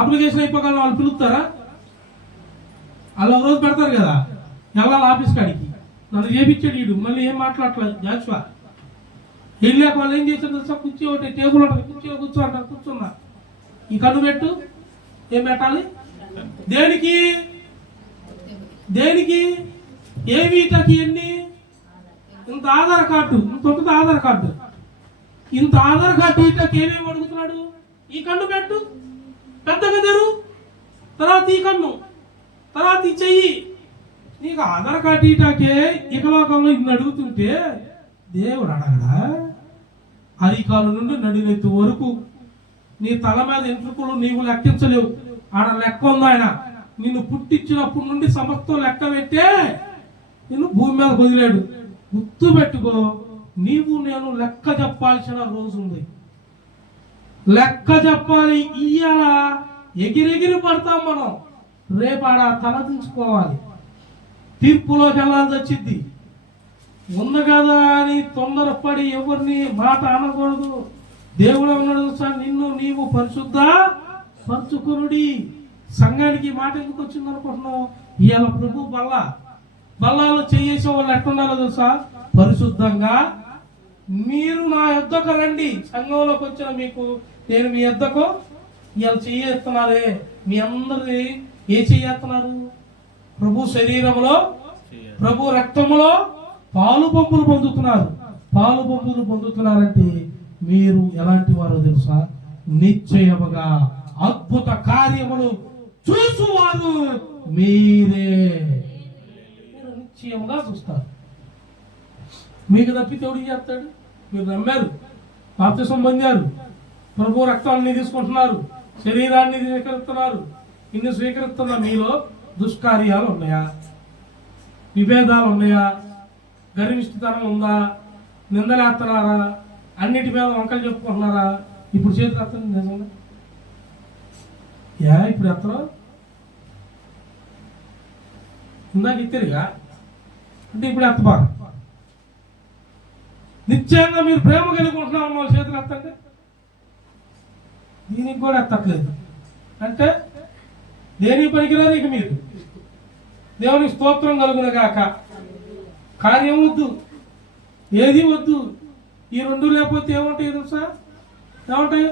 అప్లికేషన్ అయిపోగానే వాళ్ళు పిలుస్తారా? వాళ్ళు రోజు పెడతారు కదా, వెళ్ళాలి ఆఫీస్ కాడికి. నన్ను చేపించాడు వీడు, మళ్ళీ ఏం మాట్లాడలేదు జాషువా. వెళ్ళాక వాళ్ళు ఏం చేశారు తెలుసా? కుర్చీ ఒకటి టేబుల్ ఉంటుంది, కుర్చీలో కూర్చో అంటారు. కూర్చున్నా, ఈ కన్ను పెట్టు. ఏం పెట్టాలి? దేనికి ఏ వీటకి ఎన్ని? ఇంత ఆధార్ కార్డు, ఇంత ఉంటుంది ఆధార్ కార్డు. ఇంత ఆధార్ కార్డు వీటకి ఏమేమి అడుగుతున్నాడు? ఈ కన్ను పెట్టు, పెద్దగా తెరు, తర్వాత ఈ కన్ను, తర్వాత ఈ చెయ్యి. నీకు ఆధార్ కార్డు ఈటాకే ఇకలోకంలో ఇన్ని అడుగుతుంటే దేవుడు అడగడా? అరికాలు నుండి నడినెత్తి వరకు నీ తల మీద ఎంట్రుకలు నీవు లెక్కించలేవు. ఆడ లెక్క ఉంది. ఆయన నిన్ను పుట్టించినప్పటి నుండి సమస్తం లెక్క పెట్టే నిన్ను భూమి మీద వదిలాడు. గుర్తు పెట్టుకో, నీవు నేను లెక్క చెప్పాల్సిన రోజు ఉంది. లెక్క చెప్పాలి. ఇయ్యాల ఎగిరెగిరి పడతాం మనం, రేపాడ తల దించుకోవాలి. తీర్పులోకి వెళ్ళాల్సి వచ్చింది. ఉంది కదా అని తొందరపడి ఎవరిని మాట అనకూడదు. దేవుడు ఉన్నాడు సార్, నిన్ను నీవు పరిశుద్ధ పంచుకునుడి. సంఘానికి మాట ఎందుకు వచ్చింది అనుకుంటున్నావు? ఇవాళ ప్రభు బల్లాలో చేసే వాళ్ళు ఎట్లున్నారో తెలుసా? పరిశుద్ధంగా మీరు నా యొద్దకు రండి. సంఘంలోకి వచ్చిన మీకు నేను మీ యొద్దకు ఇవాళ చేస్తున్నారే. మీ అందరి ఏ చేస్తున్నారు? ప్రభు శరీరంలో, ప్రభు రక్తములో పాలు పంపులు పొందుతున్నారు. పాలు పంపులు పొందుతున్నారంటే మీరు ఎలాంటి వారో తెలుసా? నిశ్చయముగా అద్భుత కార్యములు చూసువారు మీరే. మీరు నిశ్చయముగా చూస్తారు. మీకు తప్పితే ఎవడు చేస్తాడు? మీరు నమ్మారు, బాప్తిసం పొందారు, ప్రభు రక్తాన్ని తీసుకుంటున్నారు, శరీరాన్ని స్వీకరిస్తున్నారు. ఇన్ని స్వీకరిస్తున్న మీలో దుష్కార్యాలు ఉన్నాయా? విభేదాలు ఉన్నాయా? గర్విష్ఠతనం ఉందా? నిందలేస్తున్నారా? అన్నిటి మీద వంకలు చెప్పుకుంటున్నారా? ఇప్పుడు చేతులు ఎత్తండి. నిజంగా ఇప్పుడు ఎత్తరు, ఇందాక ఇద్దరుగా అంటే ఇప్పుడు ఎత్తబారు. నిశ్చయంగా మీరు ప్రేమ కలిగి ఉంటున్నాం వాళ్ళ చేతులు ఎత్తండి. దీనికి కూడా ఎత్తట్లేదు అంటే దేనికి పనికిరారు. ఇక మీరు దేవునికి స్తోత్రం కలుగును గాక. కార్యం వద్దు, ఏది వద్దు. ఈ రెండు లేకపోతే ఏముంటాయి తెలుసా? ఏముంటాయి?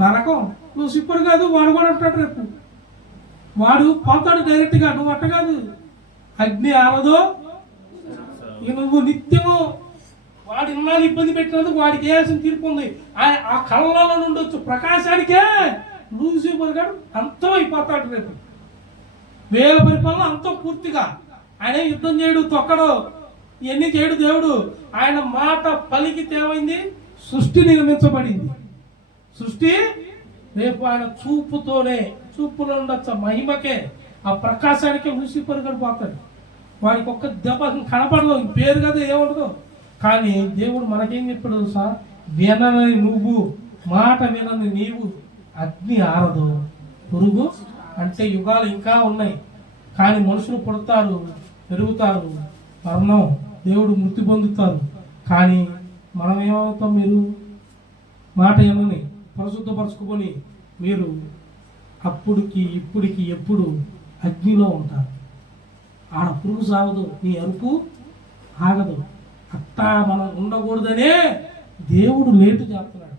నరకం. నువ్వు సిప్పరు కాదు, వాడు కూడా అంటాడు. రేపు వాడు పోతాడు డైరెక్ట్గా. నువ్వు అట్ట కాదు, అగ్ని ఆరదో. ఇక నువ్వు నిత్యము వాడు ఇన్నాళ్ళు ఇబ్బంది పెట్టినందుకు వాడికి వేయాల్సిన తీర్పు ఉంది. ఆ కళ్ళలో నుండి వచ్చు ప్రకాశానికే లూసిఫర్ గారు అంతం అయిపోతాడు. రేపు వేల పరిపాలన అంతం పూర్తిగా. ఆయన యుద్ధం చేయడు, తొక్కడు, ఇవన్నీ చేయడు దేవుడు. ఆయన మాట పలికితే ఏమైంది? సృష్టి నిర్మించబడింది. సృష్టి రేపు ఆయన చూపుతోనే, చూపులో ఉండొచ్చు మహిమకే, ఆ ప్రకాశానికే లూసిఫర్ గారు పోతాడు. వాడికి ఒక్క దెబ్బ కనపడదు, పేరు కదా ఏముండదు. కానీ దేవుడు మనకేం చెప్పాడు సార్? వినని నువ్వు, మాట వినని నీవు, అగ్ని ఆరదు, పురుగు అంటే యుగాలు ఇంకా ఉన్నాయి. కానీ మనుషులు పుడతారు, పెరుగుతారు, మరణం, దేవుడు మృతి పొందుతారు. కానీ మనం ఏమవుతాం? మీరు మాట ఏమని పరిశుద్ధపరచుకొని మీరు అప్పుడుకి ఇప్పుడుకి ఎప్పుడు అగ్నిలో ఉంటారు. ఆడ పురుగు సాగదు, నీ అరుపు ఆగదు. అట్టా మనం ఉండకూడదనే దేవుడు లేటు చేస్తున్నాడు,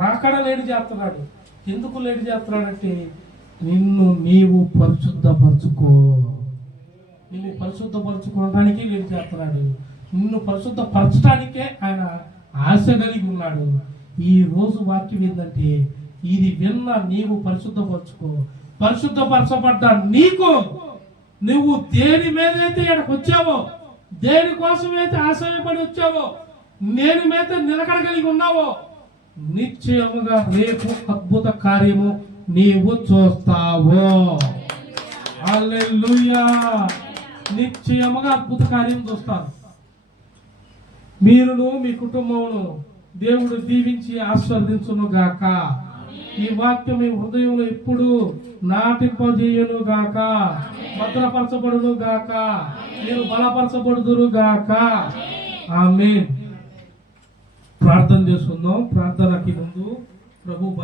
రాకడ లేటు చేస్తున్నాడు. ఎందుకు లేటు చేస్తున్నాడంటే నిన్ను నీవు పరిశుద్ధపరచుకో. నిన్ను పరిశుద్ధపరచుకోవడానికి లేటు చేస్తున్నాడు. నిన్ను పరిశుద్ధపరచడానికే ఆయన ఆశ కలిగి ఉన్నాడు. ఈ రోజు వాక్యం ఏంటంటే ఇది విన్న నీవు పరిశుద్ధపరచుకో. పరిశుద్ధపరచబడ్డ నీకు నువ్వు దేని మీదైతే ఇక్కడికి వచ్చావో, దేనికోసమైతే ఆశయపడి వచ్చావో, దేని మీద నిలకడ కలిగి ఉన్నావో, నిశ్చయముగా రేపు అద్భుత కార్యము నీవు చూస్తావో. హల్లెలూయా! నిశ్చయముగా అద్భుత కార్యం చూస్తారు. మీరును మీ కుటుంబమును దేవుడు దీవించి ఆశీర్వదించును గాక. ఈ వాక్యం మీ హృదయంలో ఎప్పుడు నాటింపజేయును గాక, భద్రపరచబడును గాక, మీరు బలపరచబడుదురు గాక. ఆమేన్. ప్రార్థన చేసుకుందాం. ప్రార్థనకి ముందు ప్రభు